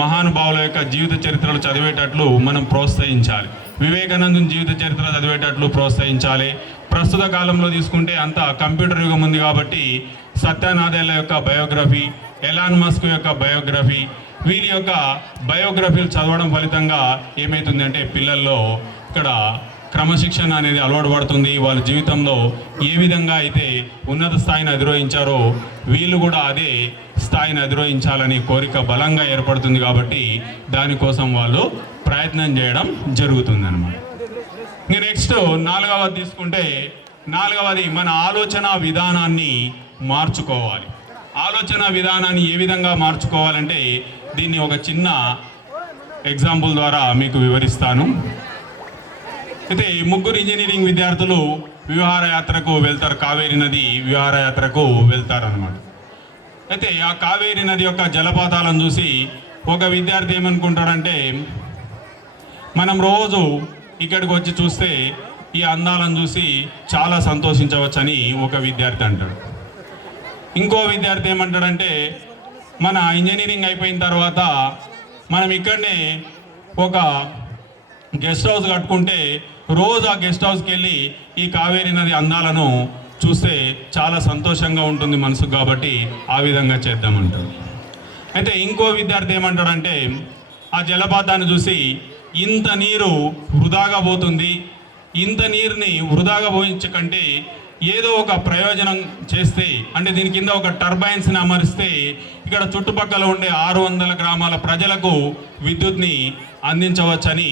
మహానుభావుల యొక్క జీవిత చరిత్రలు చదివేటట్లు మనం ప్రోత్సహించాలి. వివేకానందుని జీవిత చరిత్ర చదివేటట్లు ప్రోత్సహించాలి. ప్రస్తుత కాలంలో తీసుకుంటే అంతా కంప్యూటర్ యుగం ఉంది కాబట్టి సత్యనాదేళ్ల యొక్క బయోగ్రఫీ, ఎలాన్ మస్క్ యొక్క బయోగ్రఫీ, వీరి యొక్క బయోగ్రఫీలు చదవడం ఫలితంగా ఏమవుతుందంటే పిల్లల్లో ఇక్కడ క్రమశిక్షణ అనేది అలవాటు పడుతుంది. వాళ్ళ జీవితంలో ఏ విధంగా అయితే ఉన్నత స్థాయిని అధిరోహించారో వీళ్ళు కూడా అదే స్థాయిని అధిరోహించాలని కోరిక బలంగా ఏర్పడుతుంది. కాబట్టి దానికోసం వాళ్ళు ప్రయత్నం చేయడం జరుగుతుంది అన్నమాట. ఇంకా నెక్స్ట్ 4వది తీసుకుంటే 4వది మన ఆలోచన విధానాన్ని మార్చుకోవాలి. ఆలోచన విధానాన్ని ఏ విధంగా మార్చుకోవాలంటే దీన్ని ఒక చిన్న ఎగ్జాంపుల్ ద్వారా మీకు వివరిస్తాను. అయితే 3 ఇంజనీరింగ్ విద్యార్థులు విహారయాత్రకు వెళ్తారు. కావేరీ నది విహారయాత్రకు వెళ్తారనమాట. అయితే ఆ కావేరీ నది యొక్క జలపాతాలను చూసి ఒక విద్యార్థి ఏమనుకుంటాడంటే మనం రోజు ఇక్కడికి వచ్చి చూస్తే ఈ అందాలను చూసి చాలా సంతోషించవచ్చని ఒక విద్యార్థి అంటాడు. ఇంకో విద్యార్థి ఏమంటాడంటే మన ఇంజనీరింగ్ అయిపోయిన తర్వాత మనం ఇక్కడనే ఒక గెస్ట్ హౌస్ కట్టుకుంటే రోజు ఆ గెస్ట్ హౌస్కి వెళ్ళి ఈ కావేరీ నది అందాలను చూస్తే చాలా సంతోషంగా ఉంటుంది మనసుకు, కాబట్టి ఆ విధంగా చేద్దామంటాడు. అయితే ఇంకో విద్యార్థి ఏమంటాడంటే ఆ జలపాతాన్ని చూసి ఇంత నీరు వృధాగా పోతుంది, ఇంత నీరుని వృధాగా పోయించకంటే ఏదో ఒక ప్రయోజనం చేస్తే, అంటే దీని కింద ఒక టర్బైన్స్ని అమరిస్తే ఇక్కడ చుట్టుపక్కల ఉండే 600 గ్రామాల ప్రజలకు విద్యుత్ని అందించవచ్చని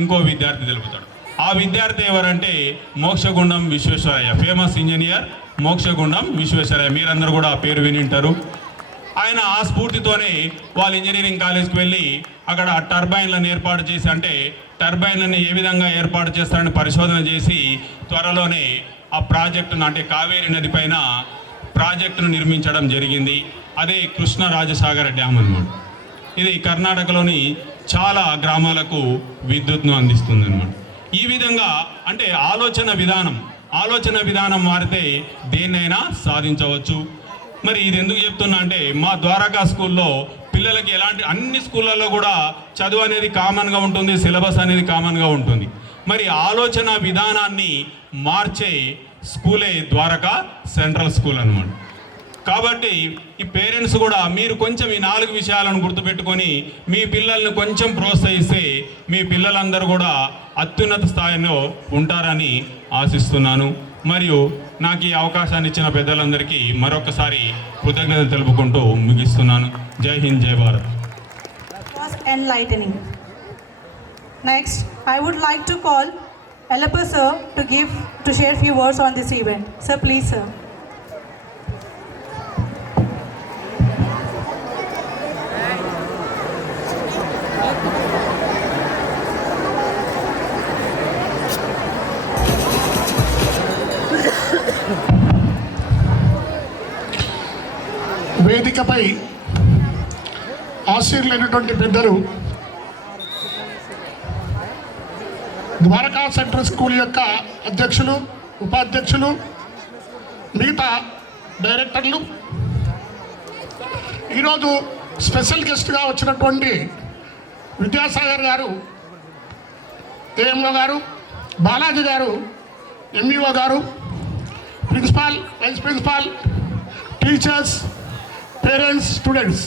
ఇంకో విద్యార్థి తెలుపుతాడు. ఆ విద్యార్థి ఎవరంటే మోక్షగుండం విశ్వేశ్వరయ్య, ఫేమస్ ఇంజనీర్ మోక్షగుండం విశ్వేశ్వరయ్య. మీరందరూ కూడా ఆ పేరు విని ఉంటారు. ఆయన ఆ స్ఫూర్తితోనే వాళ్ళ ఇంజనీరింగ్ కాలేజ్కి వెళ్ళి అక్కడ టర్బైన్లను ఏర్పాటు చేసి, అంటే టర్బైన్లను ఏ విధంగా ఏర్పాటు చేస్తారని పరిశోధన చేసి త్వరలోనే ఆ ప్రాజెక్టును, అంటే కావేరీ నది పైన ప్రాజెక్టును నిర్మించడం జరిగింది. అదే కృష్ణరాజసాగర డ్యామ్ అన్నమాట. ఇది కర్ణాటకలోని చాలా గ్రామాలకు విద్యుత్ను అందిస్తుంది అన్నమాట. ఈ విధంగా అంటే ఆలోచన విధానం మారితే దేన్నైనా సాధించవచ్చు. మరి ఇది ఎందుకు చెప్తున్నా అంటే మా ద్వారకా స్కూల్లో పిల్లలకి ఎలాంటి అన్ని స్కూళ్ళల్లో కూడా చదువు అనేది కామన్గా ఉంటుంది, సిలబస్ అనేది కామన్గా ఉంటుంది. మరి ఆలోచన విధానాన్ని మార్చే స్కూలే ద్వారకా సెంట్రల్ స్కూల్ అన్నమాట. కాబట్టి ఈ పేరెంట్స్ కూడా మీరు కొంచెం ఈ 4 విషయాలను గుర్తుపెట్టుకొని మీ పిల్లల్ని కొంచెం ప్రోత్సహిస్తే మీ పిల్లలందరూ కూడా అత్యున్నత స్థాయిలో ఉంటారని ఆశిస్తున్నాను. మరియు నాకు ఈ అవకాశాన్ని ఇచ్చిన పెద్దలందరికీ మరొకసారి కృతజ్ఞతలు తెలుపుకుంటూ ముగిస్తున్నాను. జై హింద్, జై Bharat. Was enlightening. Next, I would like to call Elappa sir to share few words on this event. Sir, please, sir. వేదికపై ఆశీర్లైనటువంటి పెద్దలు, ద్వారకా సెంట్రల్ స్కూల్ యొక్క అధ్యక్షులు, ఉపాధ్యక్షులు, మిగతా డైరెక్టర్లు, ఈరోజు స్పెషల్ గెస్ట్గా వచ్చినటువంటి విద్యాసాగర్ గారు, ఏఎంఓ గారు, బాలాజీ గారు, ఎంఈఓ గారు, principal, vice principal, teachers, parents, students,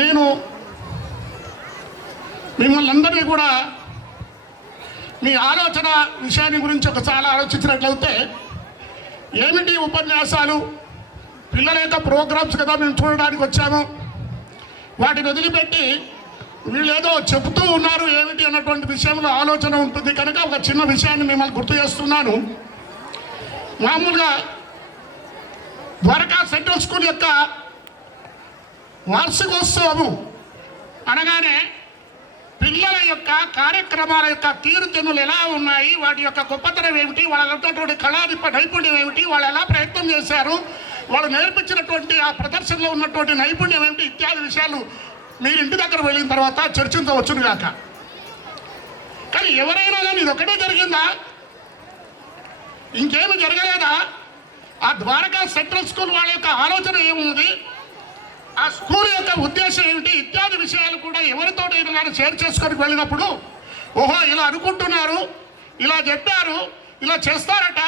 నేను మిమ్మల్ని అందరినీ కూడా మీ ఆలోచన విషయాన్ని గురించి ఒకసారి ఆలోచించినట్లయితే ఏమిటి ఉపన్యాసాలు, పిల్లల యొక్క ప్రోగ్రామ్స్ కదా మేము చూడడానికి వచ్చాము, వాటిని వదిలిపెట్టి వీళ్ళు ఏదో చెబుతూ ఉన్నారు ఏమిటి అన్నటువంటి విషయంలో ఆలోచన ఉంటుంది. కనుక ఒక చిన్న విషయాన్ని మిమ్మల్ని గుర్తు చేస్తున్నాను. మామూలుగా ద్వారకా సెంట్రల్ స్కూల్ యొక్క వార్షికోత్సవము అనగానే పిల్లల యొక్క కార్యక్రమాల యొక్క తీరుతెన్నులు ఎలా ఉన్నాయి, వాటి యొక్క గొప్పతనం ఏమిటి, వాళ్ళ ఉన్నటువంటి కళా నైపుణ్యం ఏమిటి, వాళ్ళు ఎలా ప్రయత్నం చేశారు, వాళ్ళు నేర్పించినటువంటి ఆ ప్రదర్శనలో ఉన్నటువంటి నైపుణ్యం ఏమిటి ఇత్యాది విషయాలు మీరు ఇంటి దగ్గర వెళ్ళిన తర్వాత చర్చించవచ్చును కాక. కానీ ఎవరైనా కానీ ఇది ఒకటే జరిగిందా, ఇంకేమి జరగలేదా? ఆ ద్వారకా సెంట్రల్ స్కూల్ వాళ్ళ యొక్క ఆలోచన ఏముంది, ఆ స్కూల్ యొక్క ఉద్దేశం ఏమిటి ఇత్యాది విషయాలు కూడా ఎవరితో కానీ షేర్ చేసుకొని వెళ్ళినప్పుడు, ఓహో ఇలా అనుకుంటున్నారు, ఇలా చెప్పారు, ఇలా చేస్తారట,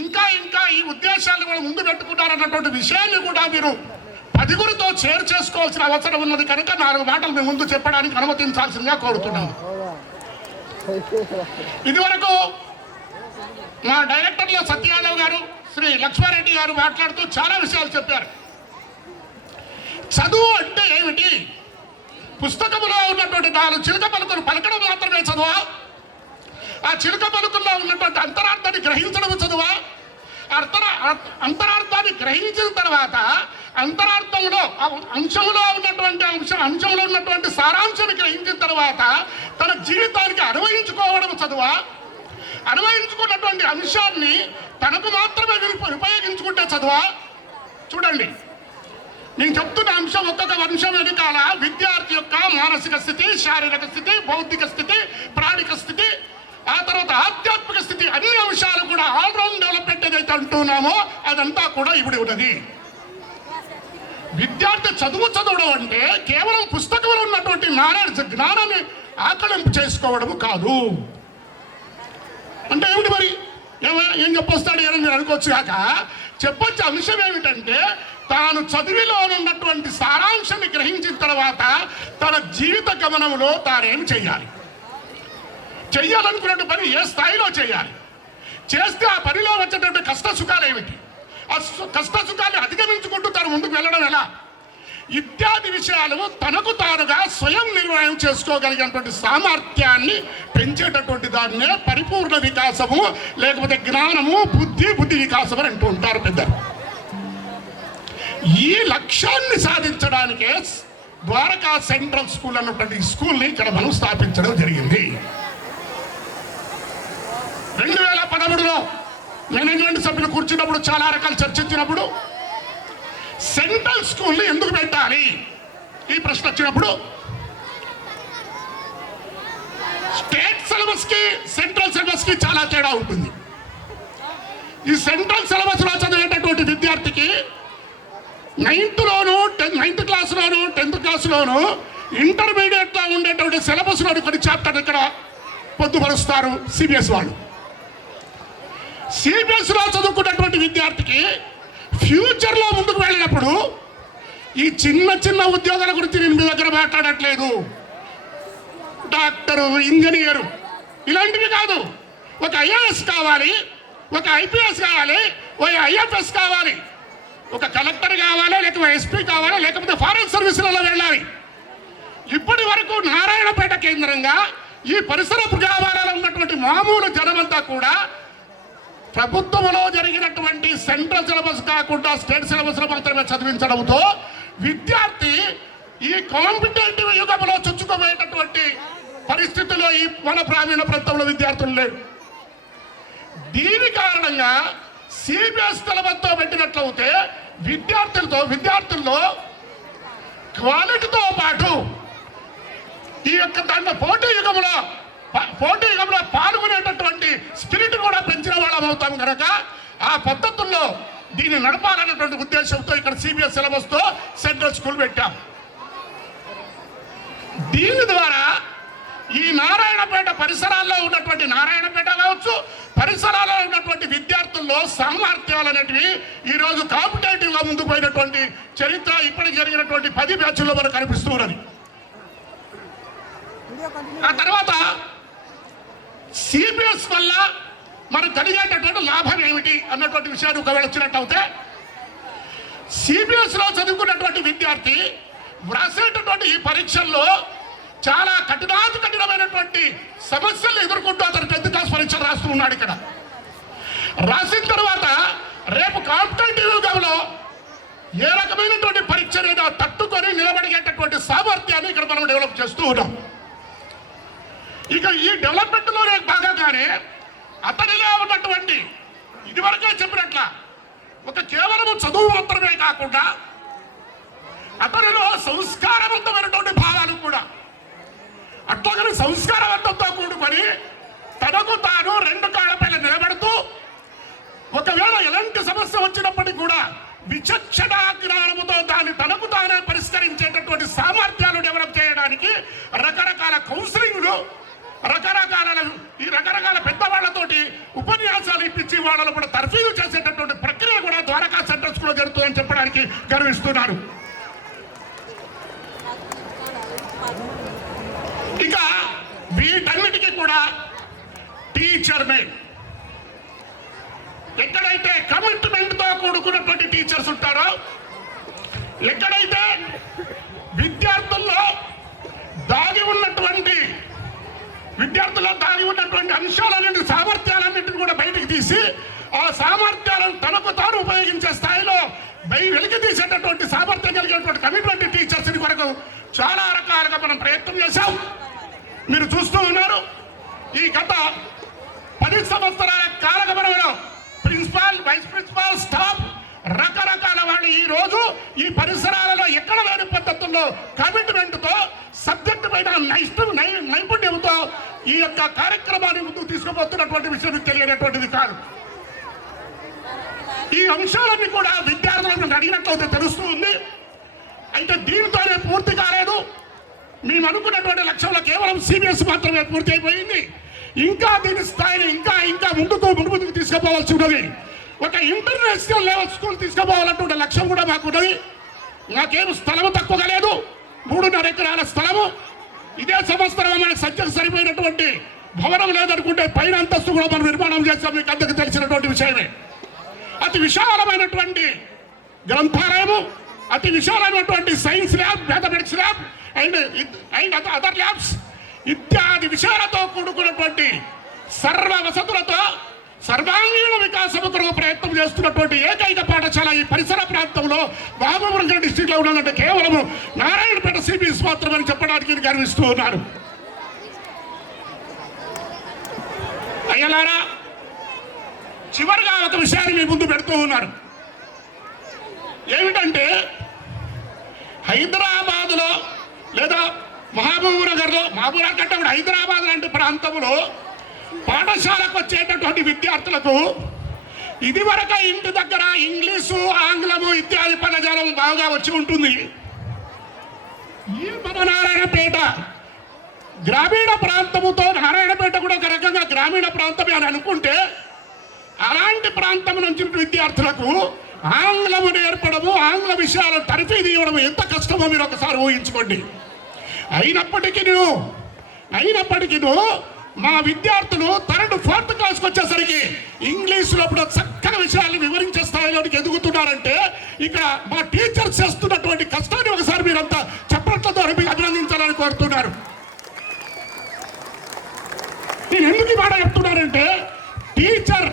ఇంకా ఇంకా ఈ ఉద్దేశాన్ని కూడా ముందు పెట్టుకుంటారన్నటువంటి విషయాన్ని కూడా మీరు 10గురితో షేర్ చేసుకోవాల్సిన అవసరం ఉన్నది కనుక 4 మాటలు మీ ముందు చెప్పడానికి అనుమతించాల్సిందిగా కోరుతున్నాను. ఇదివరకు మా డైరెక్టర్లు సత్యాదేవ్ గారు, శ్రీ లక్ష్మారెడ్డి గారు మాట్లాడుతూ చాలా విషయాలు చెప్పారు. చదువు అంటే ఏమిటి, పుస్తకంలో ఉన్నటువంటి 4 చిలుక పలుకులు పలకడం మాత్రమే చదువా, ఆ చిలుక పలుకుల్లో ఉన్నటువంటి అంతరార్థాన్ని గ్రహించడం చదువా, అంతరార్థాన్ని గ్రహించిన తర్వాత అంతరార్థంలో అంశంలో ఉన్నటువంటి సారాంశాన్ని గ్రహించిన తర్వాత తన జీవితానికి అన్వయించుకోవడం చదువా, అన్వయించుకున్నటువంటి అంశాన్ని తనకు మాత్రమే ఉపయోగించుకుంటే చదువా? చూడండి, నేను చెప్తున్న అంశం ఒక్కొక్క అంశం వెనుకాల విద్యార్థి యొక్క మానసిక స్థితి, శారీరక స్థితి, బౌద్ధిక స్థితి, ప్రాణిక స్థితి, ఆ తర్వాత ఆధ్యాత్మిక స్థితి, అన్ని అంశాలు కూడా ఆల్రౌండ్ డెవలప్మెంట్ ఏదైతే అంటున్నామో అదంతా కూడా ఇప్పుడు ఉన్నది. విద్యార్థి చదవడం అంటే కేవలం పుస్తకంలో ఉన్నటువంటి నాలెడ్జ్, జ్ఞానాన్ని ఆకలింపు చేసుకోవడం కాదు. అంటే ఏమిటి మరి, ఏం చెప్పొస్తాడు ఏమని మీరు అనుకోవచ్చు కాక, చెప్పొచ్చే అంశం ఏమిటంటే తాను చదివిలో ఉన్నటువంటి సారాంశాన్ని గ్రహించిన తర్వాత తన జీవిత గమనంలో తానేం చెయ్యాలనుకున్న పని ఏ స్థాయిలో చేయాలి, చేస్తే ఆ పనిలో వచ్చేటువంటి కష్ట సుఖాలు ఏమిటి, ఆ కష్ట సుఖాన్ని అధిగమించుకుంటూ తను ముందుకు వెళ్ళడం ఎలా, ఇత్యాది విషయాలు తనకు తానుగా స్వయం నిర్ణయం చేసుకోగలిగినటువంటి సామర్థ్యాన్ని పెంచేటటువంటి దాన్నే పరిపూర్ణ వికాసము, లేకపోతే జ్ఞానము, బుద్ధి వికాసం అని అంటూ ఉంటారు పెద్దలు. ఈ లక్ష్యాన్ని సాధించడానికే ద్వారకా సెంట్రల్ స్కూల్ అన్నటువంటి స్కూల్ని ఇక్కడ మనం స్థాపించడం జరిగింది. 2013లో మేనేజ్మెంట్ సభ్యులు కూర్చున్నప్పుడు చాలా రకాలు చర్చించినప్పుడు సెంట్రల్ స్కూల్ని ఎందుకు పెట్టాలి ఈ ప్రశ్న వచ్చినప్పుడు, స్టేట్ సిలబస్ కి సెంట్రల్ సిలబస్ కి చాలా తేడా ఉంటుంది. ఈ సెంట్రల్ సిలబస్ లో చదివేటటువంటి విద్యార్థికి 9th క్లాస్లోను 10th క్లాస్లోను ఇంటర్మీడియట్ లో ఉండేటువంటి సిలబస్ లోని కొన్ని చాప్టర్ ఇక్కడ పొందుపరుస్తారు సిబిఎస్ వాళ్ళు. సిబిఎస్ లో చదువుకున్నటువంటి విద్యార్థికి ఫ్యూచర్ లో ముందుకు వెళ్ళినప్పుడు ఈ చిన్న ఉద్యోగాల గురించి నేను మీ దగ్గర మాట్లాడట్లేదు, డాక్టరు, ఇంజనీరు ఇలాంటివి కాదు. ఒక ఐఏఎస్ కావాలి, ఒక ఐపీఎస్ కావాలి, ఒక ఐఎఫ్ఎస్ కావాలి, ఒక కలెక్టర్ కావాలి, లేకపోతే ఎస్పీ కావాలి, లేకపోతే ఫారెన్ సర్వీసులలో వెళ్ళాలి. ఇప్పటి వరకు నారాయణపేట కేంద్రంగా ఈ పరిసర గ్రామాలలో ఉన్నటువంటి మామూలు జనమంతా కూడా ప్రభుత్వంలో జరిగినటువంటి సెంట్రల్ సిలబస్ కాకుండా స్టేట్ సిలబస్లో మాత్రమే చదివించడంతో విద్యార్థి ఈ కాంపిటేటివ్ యుగంలో చుచ్చుకోబోయేటటువంటి పరిస్థితుల్లో ఈ మన గ్రామీణ ప్రాంతంలో విద్యార్థులు లేరు. దీని కారణంగా సిబిఎస్ సిలబస్తో పెట్టినట్లయితే విద్యార్థుల్లో క్వాలిటీతో పాటు ఈ యొక్క దాంట్లో పోటీ యుగంలో పాల్గొనేటటువంటి స్పిరిట్ కూడా పెంచిన వాళ్ళం అవుతాం కనుక ఆ పద్ధతుల్లో దీన్ని నడపాలన్నటువంటి ఉద్దేశంతో ఇక్కడ సిబిఎస్ సిలబస్తో సెంట్రల్ స్కూల్ పెట్టాం. దీని ద్వారా ఈ నారాయణపేట పరిసరాల్లో ఉన్నటువంటి నారాయణపేట కావచ్చు, పరిసరాల్లో ఉన్నటువంటి విద్యార్థుల్లో సామర్థ్యాలు అనేటివి ఈరోజు కాంపిటేటివ్గా ముందుకు పోయినటువంటి చరిత్ర ఇప్పటికి జరిగినటువంటి 10 బ్యాచ్ల్లో మనకు కనిపిస్తూ ఉన్నది. ఆ తర్వాత సిబిఎస్ వల్ల మనకు కలిగేటటువంటి లాభం ఏమిటి అన్నటువంటి విషయాన్ని ఒకవేళ వచ్చినట్టయితే, సిబిఎస్లో చదువుకున్నటువంటి విద్యార్థి వ్రాసేటటువంటి ఈ పరీక్షల్లో చాలా కఠినమైనటువంటి సమస్యలు ఎదుర్కొంటూ అతను 10th క్లాస్ పరీక్షలు రాస్తూ ఉన్నాడు. ఇక్కడ రాసిన తర్వాత రేపు కాంపిటేటివ్ యుగంలో ఏ రకమైనటువంటి పరీక్షనైనా తట్టుకొని నిలబడిగేటటువంటి సామర్థ్యాన్ని ఇక్కడ మనం డెవలప్ చేస్తూ ఉన్నాం. ఇక ఈ డెవలప్మెంట్లో భాగంగానే అతనిలో ఉన్నటువంటి ఇదివరకే చెప్పినట్ల ఒక కేవలం చదువు మాత్రమే కాకుండా అతనిలో సంస్కారవంతమైనటువంటి భావాలు కూడా, అట్లాగని సంస్కారవంతంతో కూడుకొని తనకు తాను రెండు కాళ్ళపై నిలబడుతూ ఒకవేళ ఎలాంటి సమస్య వచ్చినప్పటికీ కూడా విచక్షణ జ్ఞానముతో దాన్ని తనకు తానే పరిష్కరించేటటువంటి సామర్థ్యాలు డెవలప్ చేయడానికి రకరకాల కౌన్సిలింగ్లు, రకరకాల పెద్దవాళ్లతోటి ఉపన్యాసాలు ఇప్పించి వాళ్ళను కూడా తర్ఫీదు చేసేటటువంటి ప్రక్రియ కూడా ద్వారకా సెంటర్స్ లో జరుగుతుందని చెప్పడానికి గర్విస్తున్నాను. ఇక వీటన్నిటికీ కూడా టీచర్ మెయిన్, ఎక్కడైతే కమిట్మెంట్ తో కూడుకున్నటువంటి టీచర్స్ ఉంటారో, ఎక్కడైతే విద్యార్థుల్లో దాగి ఉన్నటువంటి అంశాలన్నింటి సామర్థ్యాలన్నింటిని కూడా బయటికి తీసి ఆ సామర్థ్యాలను తనకు తాను ఉపయోగించే స్థాయిలో వెలికి తీసేటటువంటి సామర్థ్యం కలిగినటువంటి కమిట్మెంట్ టీచర్స్ కొరకు చాలా రకాలుగా మనం ప్రయత్నం చేశాం. మీరు చూస్తూ ఉన్నారు. ఈ గత 10 సంవత్సరాల కాలగమనంలో ప్రిన్సిపాల్, వైస్ ప్రిన్సిపాల్, స్టాఫ్ రకరకాల వాళ్ళు ఈ రోజు ఈ పరిసరాలలో ఎక్కడ లేని పద్ధతుల్లో కమిట్మెంట్తో సబ్జెక్టు పైన నైపుణ్యంతో ఈ యొక్క కార్యక్రమాన్ని ముందుకు తీసుకుపోతున్నటువంటి విషయం తెలియనటువంటిది కాదు. ఈ అంశాలన్నీ కూడా విద్యార్థులను అడిగినట్లయితే తెలుస్తూ ఉంది. అయితే దీనితోనే పూర్తి కాలేదు. మేము అనుకున్నటువంటి లక్ష్యంలో కేవలం సిబిఎస్ మాత్రమే పూర్తి అయిపోయింది. ఇంకా దీని స్థాయిని ఇంకా ముందుకు తీసుకుపోవాల్సి ఉన్నది. ఒక ఇంటర్నేషనల్ లెవెల్ స్కూల్ తీసుకుపోవాలంటే లక్ష్యం కూడా మాకు ఉన్నది. నాకేం స్థలము తక్కువగా లేదు, 3.5 ఎకరాల స్థలము. ఇదే సంవత్సరం మనకు సంఖ్యకు సరిపోయినటువంటి భవనం లేదనుకుంటే పైన అంతస్తు కూడా మనం నిర్మాణం చేస్తాం. మీకు అందరికీ తెలిసినటువంటి విషయమే. అతి విశాలమైనటువంటి గ్రంథాలయము, అతి విశాలమైనటువంటి science lab, mathematics lab and other labs ఇత్యాది విషయాలతో కూడుకున్నటువంటి సర్వ వసతులతో సర్వాంగీణ వికాసం కొరకు ప్రయత్నం చేస్తున్నటువంటి ఏకైక పాఠశాల ఈ పరిసర ప్రాంతంలో మహబూబ్నగర్ డిస్టిక్ లో ఉన్నదంటే కేవలం నారాయణపేట సిబిఎస్ మాత్రమని చెప్పడానికి గర్విస్తూ ఉన్నారు. అయ్యలారా, చివరిగా ఒక విషయాన్ని మీ ముందు పెడుతూ ఉన్నారు. ఏమిటంటే హైదరాబాద్లో లేదా మహబూబ్నగర్లో, మహబూబ్నగర్ కంటే కూడా హైదరాబాద్ లాంటి ప్రాంతంలో పాఠశాలకు వచ్చేటటువంటి విద్యార్థులకు ఇదివరకు ఇంటి దగ్గర ఇంగ్లీషు, ఆంగ్లము ఇత్యాది పదజాలం బాగా వచ్చి ఉంటుంది. ఈ మన నారాయణపేట గ్రామీణ ప్రాంతముతో, నారాయణపేట కూడా ఒక రకంగా గ్రామీణ ప్రాంతమే అని అనుకుంటే, అలాంటి ప్రాంతం నుంచి విద్యార్థులకు ఆంగ్లము నేర్పడము, ఆంగ్ల విషయాలను తర్ఫీదు ఇవ్వడం ఎంత కష్టమో మీరు ఒకసారి ఊహించుకోండి. అయినప్పటికీ మా విద్యార్థులు 3rd, 4th క్లాస్కి వచ్చేసరికి ఇంగ్లీష్లో కూడా చక్కని విషయాన్ని వివరించే స్థాయిలోకి ఎదుగుతున్నారంటే ఇక్కడ మా టీచర్స్ చేస్తున్నటువంటి కష్టాన్ని ఒకసారి మీరంతా చప్పట్లతో అభినందించాలని కోరుతున్నారు. నేను ఎందుకు ఈ మాట చెప్తున్నానంటే టీచర్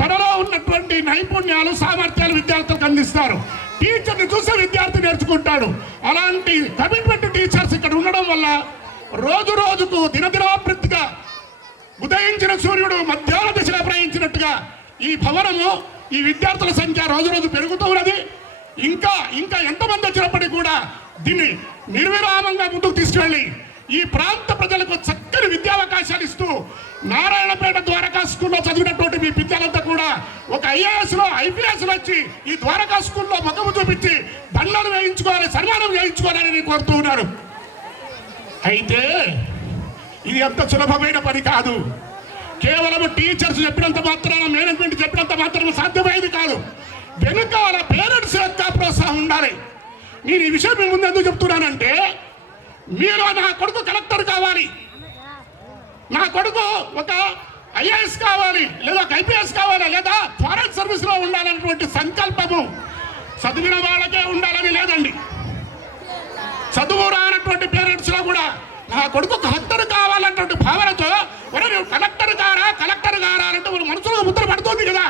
తనలో ఉన్నటువంటి నైపుణ్యాలు, సామర్థ్యాలు విద్యార్థులకు అందిస్తారు. టీచర్ని చూసే విద్యార్థి నేర్చుకుంటాడు. అలాంటి కమిట్మెంట్ టీచర్స్ ఇక్కడ ఉండడం వల్ల రోజు రోజుకు దినదినాభివృద్ధిగా ఉదయించిన సూర్యుడు మధ్యాహ్న దిశలో ప్రయాణించినట్టుగా ఈ భవనము, ఈ విద్యార్థుల సంఖ్య రోజు పెరుగుతూ ఉన్నది. ఇంకా ఎంతమంది వచ్చినప్పటికీ కూడా దీన్ని నిర్విరామంగా ముందుకు తీసుకువెళ్ళి ఈ ప్రాంత ప్రజలకు చక్కని విద్యావకాశాలు ఇస్తూ నారాయణపేట ద్వారకా స్కూల్లో చదివినటువంటి మీ పిల్లలంతా కూడా ఒక ఐఏఎస్లో, ఐపీఎస్లో వచ్చి ఈ ద్వారకా స్కూల్లో ముఖము చూపించి దండలు వేయించుకోవాలి, సన్మానం చేయించుకోవాలని నేను కోరుతూ ఉన్నారు. అయితే ఇది అంత సులభమైన పని కాదు. కేవలం టీచర్స్ చెప్పినంత మాత్రాన, మేనేజ్మెంట్ చెప్పినంత మాత్రాన సాధ్యమైంది కాదు. వెనుకాల పేరెంట్స్ యొక్క ప్రోత్సాహం ఉండాలి. నేను ఈ విషయం మీ ముందు ఎందుకు చెప్తున్నానంటే, మీరు నా కొడుకు కలెక్టర్ కావాలి, నా కొడుకు ఒక ఐఏఎస్ కావాలి, లేదా ఒక ఐపీఎస్ కావాలి, లేదా ఫారెన్ సర్వీస్ లో ఉండాలన్నటువంటి సంకల్పము చదివిన వాళ్ళకే ఉండాలని లేదండి. చదువు రానటువంటి పేరెంట్స్ లో కూడా నా కొడుకు కలెక్టర్ కావాలన్నటువంటి భావనతో నువ్వు కలెక్టర్ కారా అంటే మన మనసులో ముద్ర పడుతుంది కదా.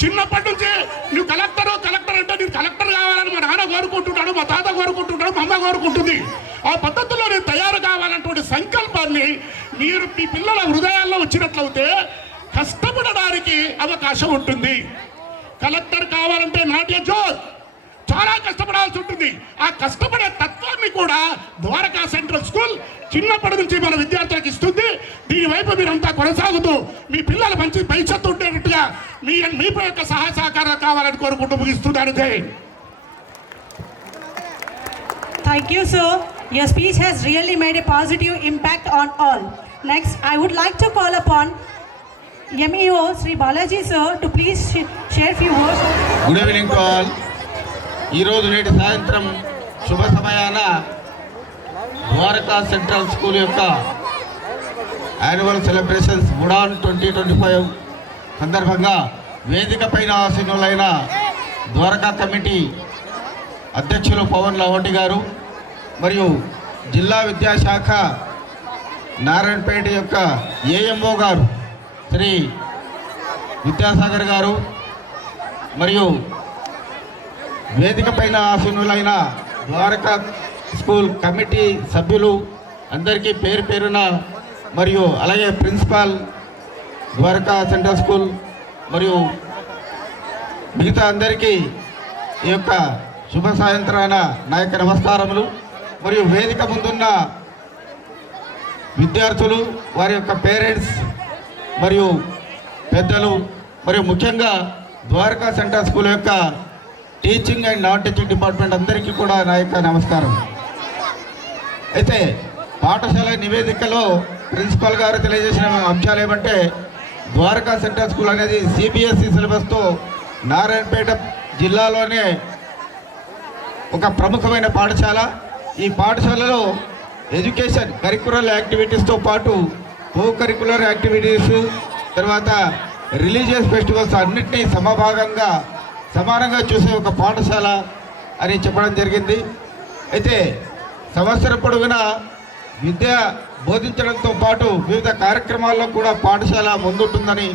చిన్నప్పటి నుంచి నువ్వు కలెక్టర్ అంటే నేను కలెక్టర్ కావాలని మా నాన్న కోరుకుంటున్నాడు, మా తాత కోరుకుంటున్నాడు, మా అమ్మ కోరుకుంటుంది. ఆ పద్ధతిలో నేను తయారు కావాలన్నటువంటి సంకల్పాన్ని మీరు మీ పిల్లల హృదయాల్లో వచ్చినట్లయితే కష్టపడడానికి అవకాశం ఉంటుంది. కలెక్టర్ కావాలంటే నాట్య జోస్ చాలా కష్టపడాల్సి ఉంటుంది. ఆ కష్టపడే తత్వాన్ని కూడా ద్వారకా సెంట్రల్ స్కూల్ చిన్నప్పటి నుంచి మన విద్యార్థులకు ఇస్తుంది. దీనివైపు మీరంతా కొనసాగుతూ మీ పిల్లలు మంచి భవిష్యత్తు ఉండేటట్టుగా మీ యొక్క సహాయ సహకారాలు కావాలని కోరుకుంటూ ముగిస్తున్నాను. జై Hind. Thank you, sir. Your speech has really made a positive impact on all. Next, I would like to call upon MEO Sri Balaji sir to please share few words. Good evening to all. ఈరోజు నేటి సాయంత్రం శుభ సమయాన Dwaraka central school యొక్క annual celebrations Udaan 2025 సందర్భంగా వేదిక పైన ఆసీనులైన Dwaraka committee అధ్యక్షులు పవన్ లాహోటి గారు మరియు జిల్లా విద్యాశాఖ నారాయణపేట యొక్క ఏఎంఓ గారు శ్రీ విద్యాసాగర్ గారు మరియు వేదిక పైన ఆసీనులైన ద్వారకా స్కూల్ కమిటీ సభ్యులు అందరికీ పేరు పేరున మరియు అలాగే ప్రిన్సిపాల్ ద్వారకా సెంట్రల్ స్కూల్ మరియు మిగతా అందరికీ ఈ యొక్క శుభ సాయంత్రాన నా యొక్క నమస్కారములు. మరియు వేదిక ముందున్న విద్యార్థులు, వారి యొక్క పేరెంట్స్ మరియు పెద్దలు, మరియు ముఖ్యంగా ద్వారకా సెంట్రల్ స్కూల్ యొక్క teaching and non teaching department అందరికీ కూడా నా యొక్క నమస్కారం. అయితే పాఠశాల నివేదికలో ప్రిన్సిపల్ గారు తెలియజేసిన అంశాలు ఏమంటే, ద్వారకా సెంట్రల్ స్కూల్ అనేది సిబిఎస్ఈ సిలబస్తో నారాయణపేట జిల్లాలోనే ఒక ప్రముఖమైన పాఠశాల. ఈ పాఠశాలలో ఎడ్యుకేషన్ కరిక్యులర్ యాక్టివిటీస్తో పాటు కో కరిక్యులర్ యాక్టివిటీస్, తర్వాత రిలీజియస్ ఫెస్టివల్స్ అన్నింటినీ సమభాగంగా సమానంగా చూసే ఒక పాఠశాల అని చెప్పడం జరిగింది. అయితే సంవత్సరం పొడవునా విద్య బోధించడంతో పాటు వివిధ కార్యక్రమాల్లో కూడా పాఠశాల ముందుంటుందని,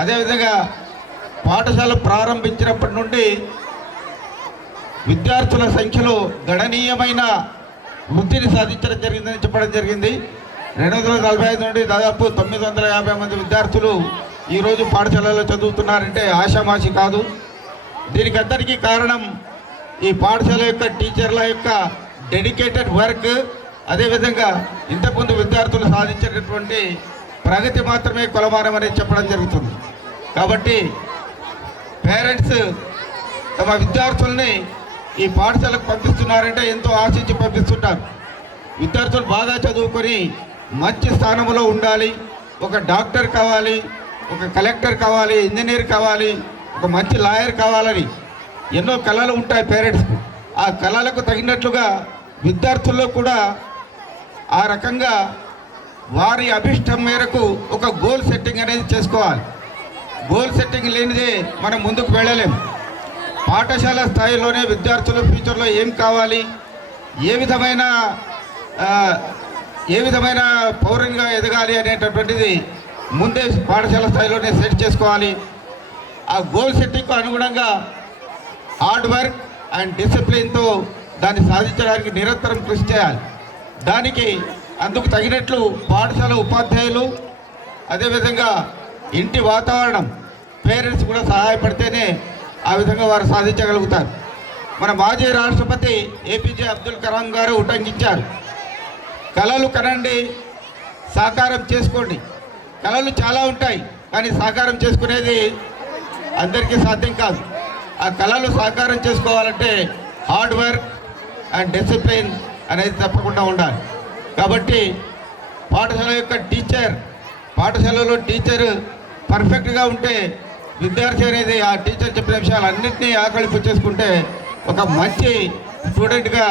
అదేవిధంగా పాఠశాల ప్రారంభించినప్పటి నుండి విద్యార్థుల సంఖ్యలో గణనీయమైన వృద్ధిని సాధించడం జరిగిందని చెప్పడం జరిగింది. 245 నుండి దాదాపు 950 మంది విద్యార్థులు ఈరోజు పాఠశాలలో చదువుతున్నారంటే ఆషామాషి కాదు. దీనికి అందరికీ కారణం ఈ పాఠశాల యొక్క టీచర్ల యొక్క డెడికేటెడ్ వర్క్, అదేవిధంగా ఇంతకుముందు విద్యార్థులు సాధించేటటువంటి ప్రగతి మాత్రమే కొలమానం అనేది చెప్పడం జరుగుతుంది. కాబట్టి పేరెంట్స్ తమ విద్యార్థుల్ని ఈ పాఠశాలకు పంపిస్తున్నారంటే ఎంతో ఆశించి పంపిస్తుంటారు. విద్యార్థులు బాగా చదువుకొని మంచి స్థానంలో ఉండాలి, ఒక డాక్టర్ కావాలి, ఒక కలెక్టర్ కావాలి, ఇంజనీర్ కావాలి, ఒక మంచి లాయర్ కావాలని ఎన్నో కళలు ఉంటాయి పేరెంట్స్కు. ఆ కళలకు తగినట్లుగా విద్యార్థుల్లో కూడా ఆ రకంగా వారి అభిష్టం మేరకు ఒక గోల్ సెట్టింగ్ అనేది చేసుకోవాలి. గోల్ సెట్టింగ్ లేనిదే మనం ముందుకు వెళ్ళలేము. పాఠశాల స్థాయిలోనే విద్యార్థులు ఫ్యూచర్లో ఏం కావాలి, ఏ విధమైన పౌరునిగా ఎదగాలి అనేటటువంటిది ముందే పాఠశాల స్థాయిలోనే సెట్ చేసుకోవాలి. ఆ గోల్ సెట్టింగ్కు అనుగుణంగా హార్డ్ వర్క్ అండ్ డిసిప్లిన్తో దాన్ని సాధించడానికి నిరంతరం కృషి చేయాలి. దానికి అందుకు తగినట్లు పాఠశాల ఉపాధ్యాయులు, అదేవిధంగా ఇంటి వాతావరణం, పేరెంట్స్ కూడా సహాయపడితేనే ఆ విధంగా వారు సాధించగలుగుతారు. మన మాజీ రాష్ట్రపతి ఏపీజే అబ్దుల్ కలాం గారు ఉటంకించారు, కళలు కనండి, సాకారం చేసుకోండి. కళలు చాలా ఉంటాయి, కానీ సాకారం చేసుకునేది అందరికీ సాధ్యం కాదు. ఆ కళలు సాకారం చేసుకోవాలంటే హార్డ్ వర్క్ అండ్ డిసిప్లిన్ అనేది తప్పకుండా ఉండాలి. కాబట్టి పాఠశాల యొక్క పాఠశాలలో టీచర్ పర్ఫెక్ట్గా ఉంటే విద్యార్థి అనేది ఆ టీచర్ చెప్పిన విషయాలన్నింటినీ ఆకలింపు చేసుకుంటే ఒక మంచి స్టూడెంట్గా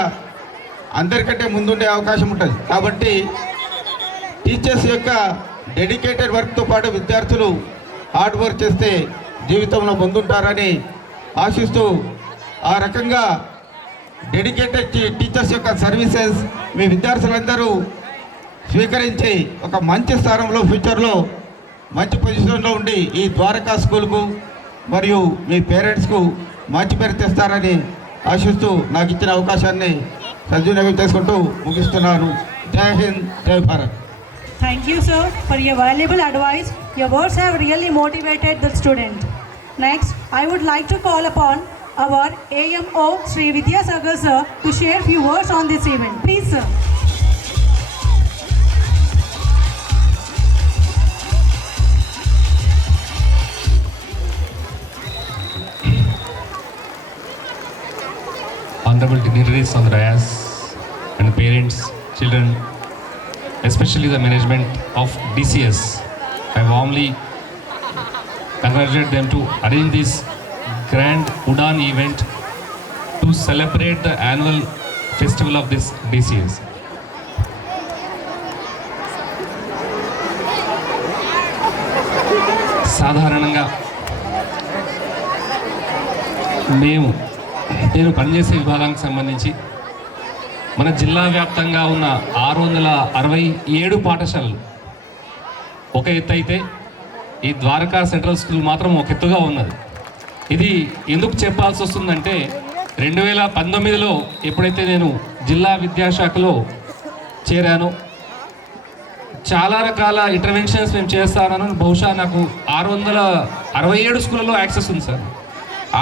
అందరికంటే ముందుండే అవకాశం ఉంటుంది. కాబట్టి టీచర్స్ యొక్క డెడికేటెడ్ వర్క్తో పాటు విద్యార్థులు హార్డ్ వర్క్ చేస్తే జీవితంలో ముందుంటారని ఆశిస్తూ, ఆ రకంగా డెడికేటెడ్ టీచర్స్ యొక్క సర్వీసెస్ మీ విద్యార్థులందరూ స్వీకరించి ఒక మంచి స్థానంలో ఫ్యూచర్లో మంచి పొజిషన్లో ఉండి ఈ ద్వారకా స్కూల్కు మరియు మీ పేరెంట్స్కు మంచి పేరు తెస్తారని ఆశిస్తూ నాకు ఇచ్చిన అవకాశాన్ని సద్వినియోగం చేసుకుంటూ ముగిస్తున్నాను. జై హింద్, జై Bharat. Thank you, sir, for your valuable advice. Your words have really motivated the student. Next, I would like to call upon our AMO Sri Vidya Sagar sir to share few words on this event. Please, sir. Honorable dignitaries on the dais and parents, children, especially the management of DCS, I warmly congratulate them to arrange this grand Udan event to celebrate the annual festival of this DCS. సాధారణంగా నేను పనిచేసే విభాగానికి సంబంధించి మన జిల్లా వ్యాప్తంగా ఉన్న 667 పాఠశాలలు ఒక ఎత్తు అయితే ఈ ద్వారకా సెంట్రల్ స్కూల్ మాత్రం ఒక ఎత్తుగా ఉన్నది. ఇది ఎందుకు చెప్పాల్సి వస్తుందంటే 2019లో ఎప్పుడైతే నేను జిల్లా విద్యాశాఖలో చేరానో చాలా రకాల ఇంటర్వెన్షన్స్ మేము చేస్తానని బహుశా నాకు 667 స్కూళ్ళలో యాక్సెస్ ఉంది సార్.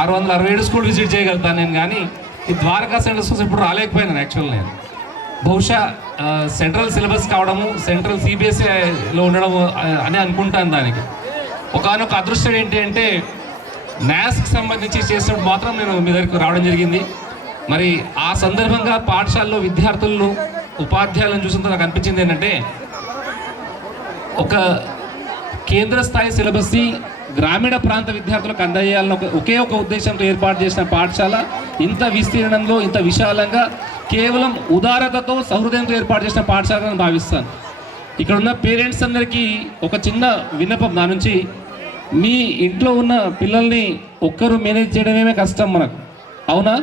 667 స్కూల్ విజిట్ చేయగలుగుతాను నేను, కానీ ఈ ద్వారకా సెంట్రల్ స్కూల్స్ ఇప్పుడు రాలేకపోయినాను యాక్చువల్ నేను. బహుశా సెంట్రల్ సిలబస్ కావడము, సెంట్రల్ సిబిఎస్ఈలో ఉండడం అని అనుకుంటాను. దానికి ఒకనొక అదృష్టం ఏంటి అంటే న్యాస్కి సంబంధించి చేసినప్పుడు మాత్రం నేను మీ దగ్గరికి రావడం జరిగింది. మరి ఆ సందర్భంగా పాఠశాలలో విద్యార్థులను ఉపాధ్యాయులను చూసినంత నాకు అనిపించింది ఏంటంటే ఒక కేంద్ర స్థాయి సిలబస్ని గ్రామీణ ప్రాంత విద్యార్థులకు అందజేయాలని ఒకే ఒక ఉద్దేశంతో ఏర్పాటు చేసిన పాఠశాల ఇంత విస్తీర్ణంలో ఇంత విశాలంగా కేవలం ఉదారతతో సహృదయంతో ఏర్పాటు చేసిన పాఠశాలను భావిస్తాను. ఇక్కడ ఉన్న పేరెంట్స్ అందరికీ ఒక చిన్న విన్నపం నా నుంచి, మీ ఇంట్లో ఉన్న పిల్లల్ని ఒక్కరు మేనేజ్ చేయడమే కష్టం మనకు, అవునా?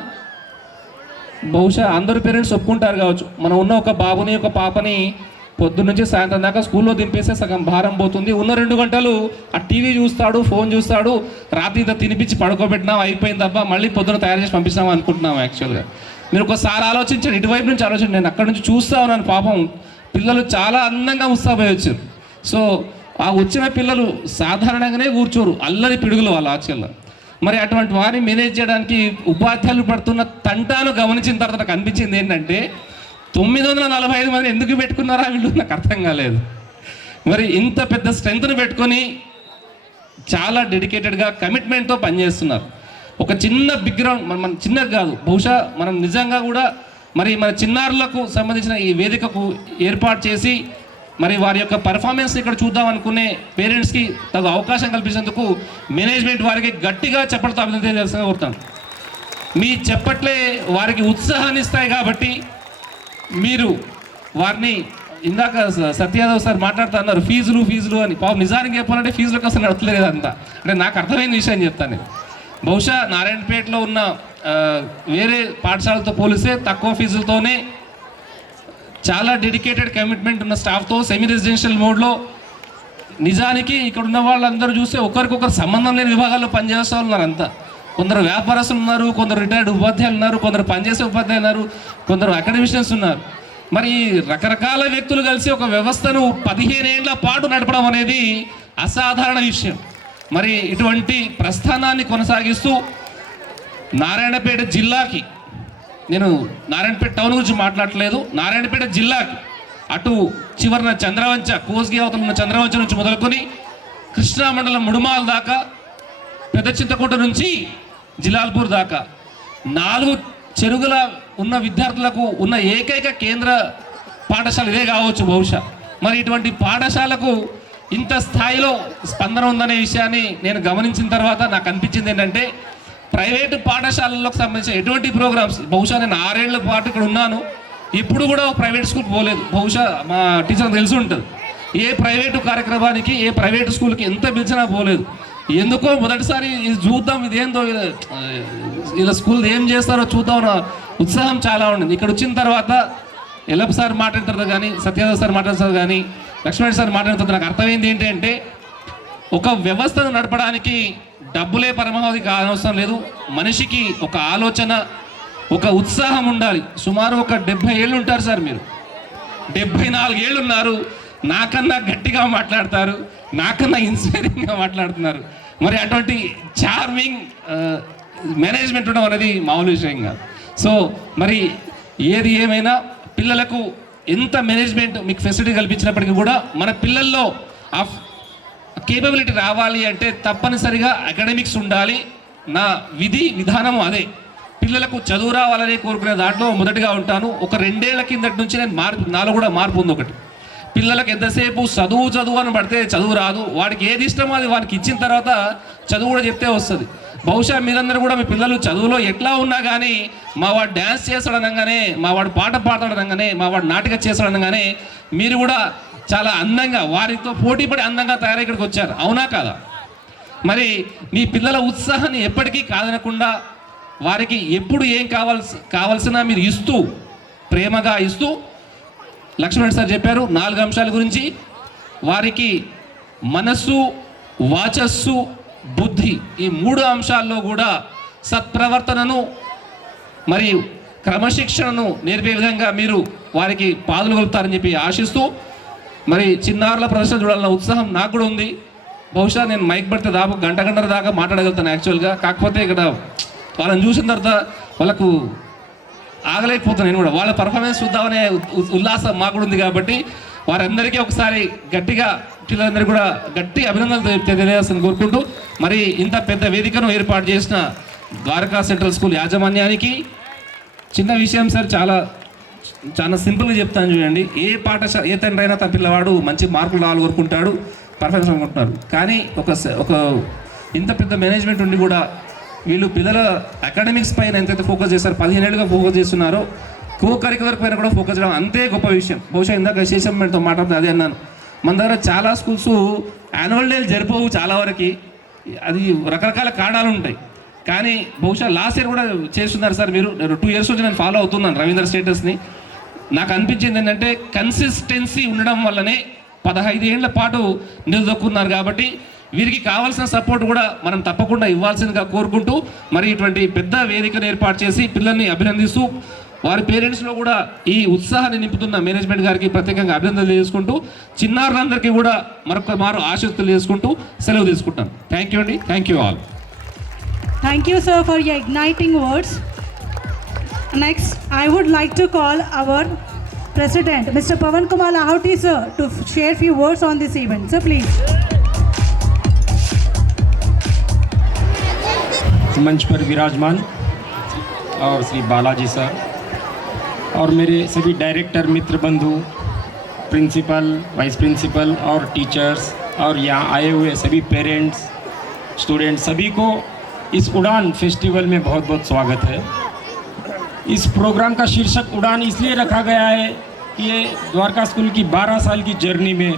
బహుశా అందరు పేరెంట్స్ ఒప్పుకుంటారు కావచ్చు. మనం ఉన్న ఒక బాబుని ఒక పాపని పొద్దున్న నుంచి సాయంత్రం దాకా స్కూల్లో దింపేస్తే సగం భారం పోతుంది. ఉన్న 2 గంటలు ఆ టీవీ చూస్తాడు, ఫోన్ చూస్తాడు, రాత్రి ఇంత తినిపించి పడుకోబెట్టినాం అయిపోయింది తప్ప మళ్ళీ పొద్దున తయారు చేసి పంపిస్తాం అనుకుంటున్నాం. యాక్చువల్గా మీరు ఒకసారి ఆలోచించండి, ఇటువైపు నుంచి ఆలోచించండి. నేను అక్కడ నుంచి చూస్తా ఉన్నాను, పాపం పిల్లలు చాలా అందంగా ముస్తాబోయి వచ్చారు. సో ఆ వచ్చిన పిల్లలు సాధారణంగానే కూర్చోరు, అల్లరి పిడుగులు వాళ్ళు యాక్చువల్గా. మరి అటువంటి వారిని మేనేజ్ చేయడానికి ఉపాధ్యాయులు పడుతున్న తంటాను గమనించిన తర్వాత నాకు అనిపించింది ఏంటంటే 945 మంది ఎందుకు పెట్టుకున్నారా వీళ్ళు, నాకు అర్థం కాలేదు. మరి ఇంత పెద్ద స్ట్రెంత్ను పెట్టుకొని చాలా డెడికేటెడ్గా కమిట్మెంట్తో పనిచేస్తున్నారు. ఒక చిన్న బిగ్రౌండ్ మన చిన్నది కాదు, బహుశా మనం నిజంగా కూడా మరి మన చిన్నారులకు సంబంధించిన ఈ వేదికకు ఏర్పాటు చేసి మరి వారి యొక్క పర్ఫార్మెన్స్ ఇక్కడ చూద్దాం అనుకునే పేరెంట్స్కి తగు అవకాశం కల్పించేందుకు మేనేజ్మెంట్ వారికి గట్టిగా చెప్పడంతో అభినందన చేస్తూ కోరుతాను. మీ చెప్పట్లే వారికి ఉత్సాహాన్ని ఇస్తాయి కాబట్టి మీరు వారిని ఇందాక సత్యాదవ్ సార్ మాట్లాడుతూ అన్నారు ఫీజులు అని. పాపం నిజానికి చెప్పాలంటే ఫీజులకు అసలు నడతలేదు అంతా. అంటే నాకు అర్థమైన విషయం చెప్తాను నేను. బహుశా నారాయణపేటలో ఉన్న వేరే పాఠశాలతో పోలిస్తే తక్కువ ఫీజులతోనే చాలా డెడికేటెడ్ కమిట్మెంట్ ఉన్న స్టాఫ్తో సెమీ రెసిడెన్షియల్ మోడ్లో నిజానికి ఇక్కడ ఉన్న వాళ్ళందరూ చూస్తే ఒకరికొకరు సంబంధం లేని విభాగాల్లో పనిచేస్తూ ఉన్నారు అంతా. కొందరు వ్యాపారస్తులు ఉన్నారు, కొందరు రిటైర్డ్ ఉపాధ్యాయులు ఉన్నారు, కొందరు పనిచేసే ఉపాధ్యాయులు ఉన్నారు, కొందరు అకాడమిషియన్స్ ఉన్నారు. మరి రకరకాల వ్యక్తులు కలిసి ఒక వ్యవస్థను 15 ఏళ్ల పాటు నడపడం అనేది అసాధారణ విషయం. మరి ఇటువంటి ప్రస్థానాన్ని కొనసాగిస్తూ నారాయణపేట జిల్లాకి, నేను నారాయణపేట టౌన్ గురించి మాట్లాడట్లేదు, నారాయణపేట జిల్లాకి అటు చివరిన చంద్రవంచ కోస్గి అవతల ఉన్న చంద్రవంచ నుంచి మొదలుకొని కృష్ణా మండలం ముడుమాల్ దాకా, పెద్ద చింతకుంట నుంచి జిలాల్పూర్ దాకా 4 చెరువుల ఉన్న విద్యార్థులకు ఉన్న ఏకైక కేంద్ర పాఠశాల ఇదే కావచ్చు బహుశా. మరి ఇటువంటి పాఠశాలకు ఇంత స్థాయిలో స్పందన ఉందనే విషయాన్ని నేను గమనించిన తర్వాత నాకు అనిపించింది ఏంటంటే ప్రైవేటు పాఠశాలలకు సంబంధించిన ఎటువంటి ప్రోగ్రామ్స్, బహుశా నేను 6 ఏళ్ల పాటు ఇక్కడ ఉన్నాను, ఇప్పుడు కూడా ప్రైవేట్ స్కూల్కి పోలేదు. బహుశా మా టీచర్ తెలిసి ఉంటుంది, ఏ ప్రైవేటు కార్యక్రమానికి ఏ ప్రైవేటు స్కూల్కి ఎంత పిలిచినా పోలేదు. ఎందుకో మొదటిసారి ఇది చూద్దాం, ఇదేందో ఇలా స్కూల్ ఏం చేస్తారో చూద్దాం ఉత్సాహం చాలా ఉండింది. ఇక్కడ వచ్చిన తర్వాత ఎల్లప్ప సార్ మాట్లాడిన తర్వాత కానీ, సత్యాదవ్ సార్ మాట్లాడిన తర్వాత కానీ, లక్ష్మణ్ సార్ మాట్లాడిన తర్వాత నాకు అర్థమైంది ఏంటంటే ఒక వ్యవస్థను నడపడానికి డబ్బులే పరమావధి కానవసరం లేదు, మనిషికి ఒక ఆలోచన, ఒక ఉత్సాహం ఉండాలి. సుమారు ఒక 70 ఏళ్ళు ఉంటారు సార్, మీరు 74 ఏళ్ళు ఉన్నారు, నాకన్నా గట్టిగా మాట్లాడతారు, నాకన్నా ఇన్స్పైరింగ్గా మాట్లాడుతున్నారు. మరి అటువంటి చార్మింగ్ మేనేజ్మెంట్ ఉండడం అనేది మామూలు విషయం కాదు. సో మరి ఏది ఏమైనా పిల్లలకు ఎంత మేనేజ్మెంట్ మీకు ఫెసిలిటీ కల్పించినప్పటికీ కూడా మన పిల్లల్లో ఆ కేపబిలిటీ రావాలి అంటే తప్పనిసరిగా అకాడమిక్స్ ఉండాలి. నా విధానం అదే. పిల్లలకు చదువు రావాలని కోరుకునే దాంట్లో మొదటిగా ఉంటాను. ఒక 2 ఏళ్ల కిందటి నుంచి నాలో కూడా మార్పు ఉంది. ఒకటి, పిల్లలకు ఎంతసేపు చదువు అని పడితే చదువు రాదు. వాడికి ఏది ఇష్టమో అది వాడికి ఇచ్చిన తర్వాత చదువు కూడా చెప్తే వస్తుంది. బహుశా మీరందరూ కూడా మీ పిల్లలు చదువులో ఎట్లా ఉన్నా కానీ మా వాడు డ్యాన్స్ చేస్తాడనగానే, మా వాడు పాట పాడతాడనగానే, మా వాడు నాటకం చేస్తాడనగానే మీరు కూడా చాలా అందంగా వారితో పోటీపడి అందంగా తయారై ఇక్కడికి వచ్చారు. అవునా కాదా? మరి మీ పిల్లల ఉత్సాహాన్ని ఎప్పటికీ కాదనకుండా వారికి ఎప్పుడు ఏం కావాల్సిన మీరు ఇస్తూ, ప్రేమగా ఇస్తూ, లక్ష్మణ్ సార్ చెప్పారు 4 అంశాల గురించి. వారికి మనస్సు, వాచస్సు, బుద్ధి, ఈ 3 అంశాల్లో కూడా సత్ప్రవర్తనను మరియు క్రమశిక్షణను నేర్పే విధంగా మీరు వారికి పాదులు కలుపుతారని చెప్పి ఆశిస్తూ, మరి చిన్నారుల ప్రదర్శన చూడాలన్న ఉత్సాహం నాకు కూడా ఉంది. బహుశా నేను మైక్ పడితే దాదాపు గంట దాకా మాట్లాడగలుగుతాను యాక్చువల్గా. కాకపోతే ఇక్కడ వాళ్ళని చూసిన తర్వాత వాళ్ళకు ఆగలేకపోతున్నాను నేను కూడా. వాళ్ళ పర్ఫార్మెన్స్ చూద్దామనే ఉల్లాసం మాకు కూడా ఉంది. కాబట్టి వారందరికీ ఒకసారి గట్టిగా పిల్లలందరికీ కూడా గట్టి అభినందనలు తెలియజేస్తాను కోరుకుంటూ, మరి ఇంత పెద్ద వేదికను ఏర్పాటు చేసిన ద్వారకా సెంట్రల్ స్కూల్ యాజమాన్యానికి చిన్న విషయం సార్, చాలా సింపుల్గా చెప్తాను చూడండి. ఏ తండ్రి అయినా తన పిల్లవాడు మంచి మార్కులు రావాలి కోరుకుంటాడు, పర్ఫార్మెన్స్ అనుకుంటున్నారు. కానీ ఒక ఇంత పెద్ద మేనేజ్మెంట్ ఉండి కూడా వీళ్ళు పిల్లల అకాడమిక్స్ పైన ఎంతైతే ఫోకస్ చేస్తారు, 15 ఏళ్ళుగా ఫోకస్ చేస్తున్నారో, కో కరికులర్ పైన కూడా ఫోకస్ చేయడం అంతే గొప్ప విషయం. బహుశా ఇందాక శేషంతో మాట్లాడితే అదే అన్నాను. మన దగ్గర చాలా స్కూల్స్ యాన్యువల్ డేలు జరిపోవు చాలా వరకు. అది రకరకాల కారణాలు ఉంటాయి. కానీ బహుశా లాస్ట్ ఇయర్ కూడా చేస్తున్నారు సార్ మీరు. 2 ఇయర్స్ నుంచి నేను ఫాలో అవుతున్నాను రవీంద్ర స్టేటస్ని. నాకు అనిపించింది ఏంటంటే కన్సిస్టెన్సీ ఉండడం వల్లనే 15 ఏళ్ల పాటు నిలదొక్కున్నారు. కాబట్టి వీరికి కావాల్సిన సపోర్ట్ కూడా మనం తప్పకుండా ఇవ్వాల్సిందిగా కోరుకుంటూ, మరి ఇటువంటి పెద్ద వేదికను ఏర్పాటు చేసి పిల్లల్ని అభినందిస్తూ, వారి పేరెంట్స్లో కూడా ఈ ఉత్సాహాన్ని నింపుతున్న మేనేజ్మెంట్ గారికి ప్రత్యేకంగా అభినందనలు చేసుకుంటూ, చిన్నారులందరికీ కూడా మరొక మారు ఆశీస్సులు చేసుకుంటూ సెలవు తీసుకుంటాను. థ్యాంక్ యూ అండి. Thank you all. Thank you, sir, for your igniting words. Next, I would like to call our President, Mr. Pavan Kumar Lahoti, sir, to share few words on this event. Sir, please. मंच पर विराजमान और Shri Balaji sir और मेरे सभी director, मित्र, बंधु, principal, vice principal और teachers और यहाँ आए हुए सभी पेरेंट्स, स्टूडेंट्स, सभी को इस उड़ान फेस्टिवल में बहुत बहुत स्वागत है। इस प्रोग्राम का शीर्षक उड़ान इसलिए रखा गया है कि ये द्वारका स्कूल की 12 साल की जर्नी में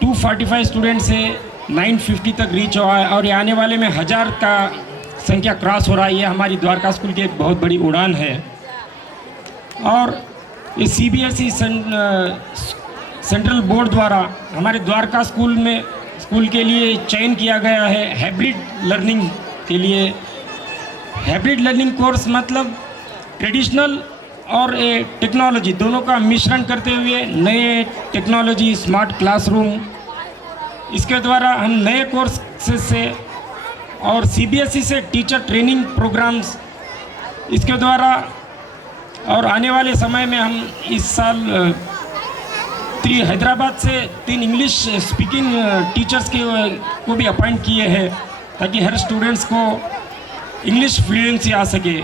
245 स्टूडेंट से 950 तक रीच हुआ है और ये आने वाले में 1000 का संख्या क्रॉस हो रहा है। ये हमारी द्वारका स्कूल की एक बहुत बड़ी उड़ान है। और ये CBSE सेंट्रल बोर्ड द्वारा हमारे द्वारका स्कूल के लिए चयन किया गया है हाइब्रिड लर्निंग के लिए। हाइब्रिड लर्निंग कोर्स मतलब ट्रेडिशनल और टेक्नोलॉजी दोनों का मिश्रण करते हुए नए टेक्नोलॉजी, स्मार्ट क्लासरूम, इसके द्वारा हम नए कोर्स से और CBSE से टीचर ट्रेनिंग प्रोग्राम्स, इसके द्वारा और आने वाले समय में हम इस साल हैदराबाद से 3 इंग्लिश स्पीकिंग टीचर्स को भी अपॉइंट किए हैं ताकि हर स्टूडेंट्स को इंग्लिश फ्लुएंसी आ सके।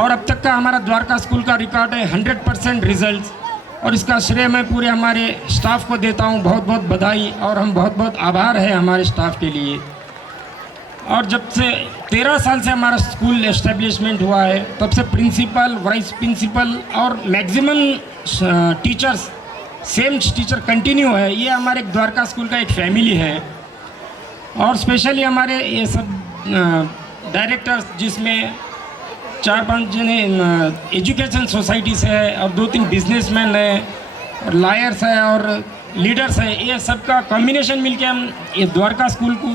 और अब तक का हमारा द्वारका स्कूल का रिकॉर्ड है 100% रिजल्ट्स और इसका श्रेय मैं पूरे हमारे स्टाफ को देता हूँ। बहुत बहुत बधाई और हम बहुत बहुत आभार है हमारे स्टाफ के लिए। और जब से 13 साल से हमारा स्कूल एस्टेब्लिशमेंट हुआ है तब से प्रिंसिपल, वाइस प्रिंसिपल और maximum teachers same teacher continue है। ये हमारे द्वारका स्कूल का एक फैमिली है। और स्पेशली हमारे ये सब डायरेक्टर्स जिसमें 4-5 जने एजुकेशन सोसाइटी से है और 2-3 बिजनेसमैन है और लॉयर्स है और लीडर्स है। ये सब का कॉम्बिनेशन मिलके हम ये द्वारका स्कूल को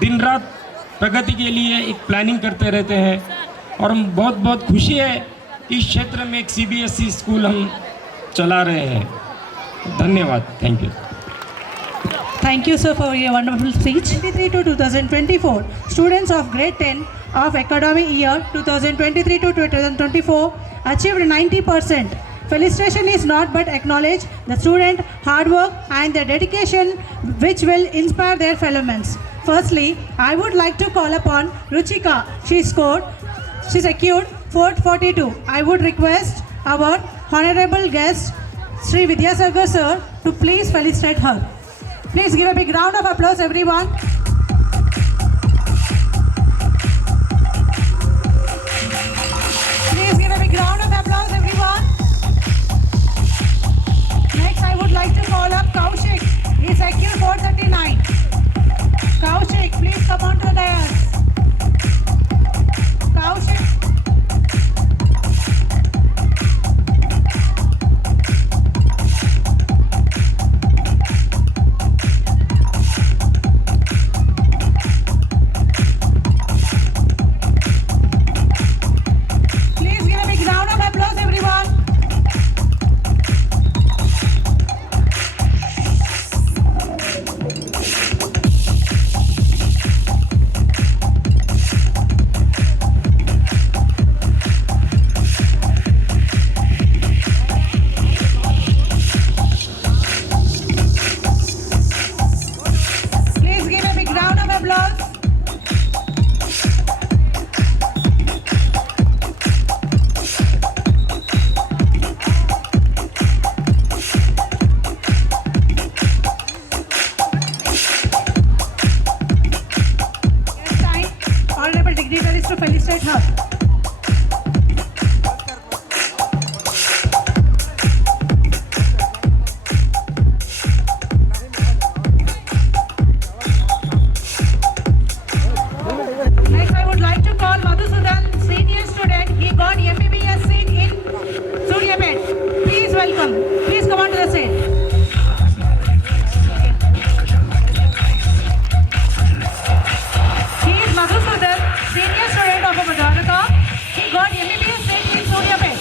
दिन रात प्रगति के लिए एक प्लानिंग करते रहते हैं। और हम बहुत बहुत खुशी है इस क्षेत्र में एक CBSE स्कूल हम चला रहे हैं। धन्यवाद। Thank you. Thank you, sir, for your wonderful speech. 23 to 2024, students of grade 10 of academic year 2023 to 2024 achieved 90%. Felicitation is not but acknowledge the student hard work and their dedication which will inspire their fellow men. Firstly, I would like to call upon Ruchika. She secured 442. I would request our honorable guest, Sri Vidyasagar sir, to please felicitate her. Please give a big round of applause, everyone. Please give a big round of applause, everyone. Next, I would like to call up Kaushik. He secured 439. Kaushik, please come on to the dais. Kaushik. Please give a big round of applause, everyone. Please give a big round of applause. It's time, honorable dignitaries, to felicitate her. Next, I would like to call Madhusudan, senior student. He got MBBS seat in Suryapet. Please welcome. Please come on to the stage. He is Madhusudan, senior student of Madharaka. He got MBBS seat in Suryapet.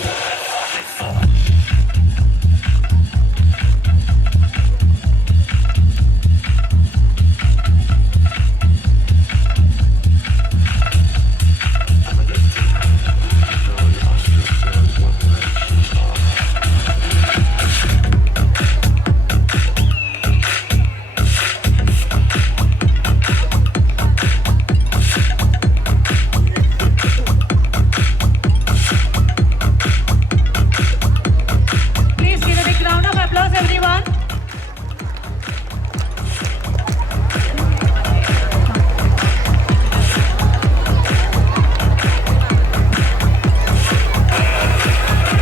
Please give a big round of applause, everyone.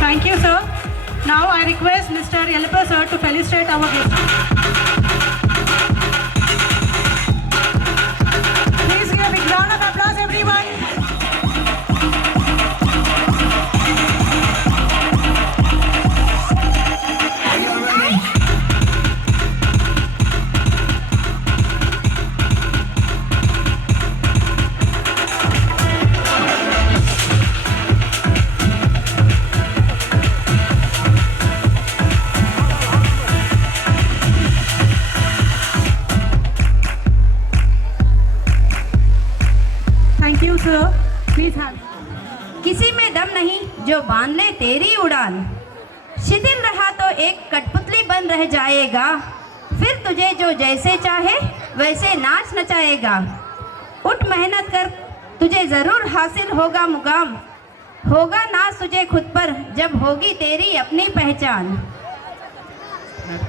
Thank you, sir. Now I request Mr. Yelpa sir to felicitate our guest. Please give a big round of applause, everyone. Thank you, sir. Please have. किसी में दम नहीं जो बांध ले तेरी उड़ान, शिथिल रहा तो एक कठपुतली बन रह जाएगा, फिर तुझे जो जैसे चाहे वैसे नाच नचाएगा। उठ मेहनत कर, तुझे ज़रूर हासिल होगा मुकाम, होगा नाज तुझे खुद पर जब होगी तेरी अपनी पहचान।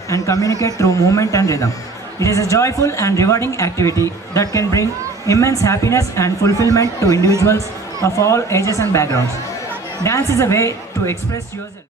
And communicate through movement and rhythm. It is a joyful and rewarding activity that can bring immense happiness and fulfillment to individuals of all ages and backgrounds. Dance is a way to express yourself.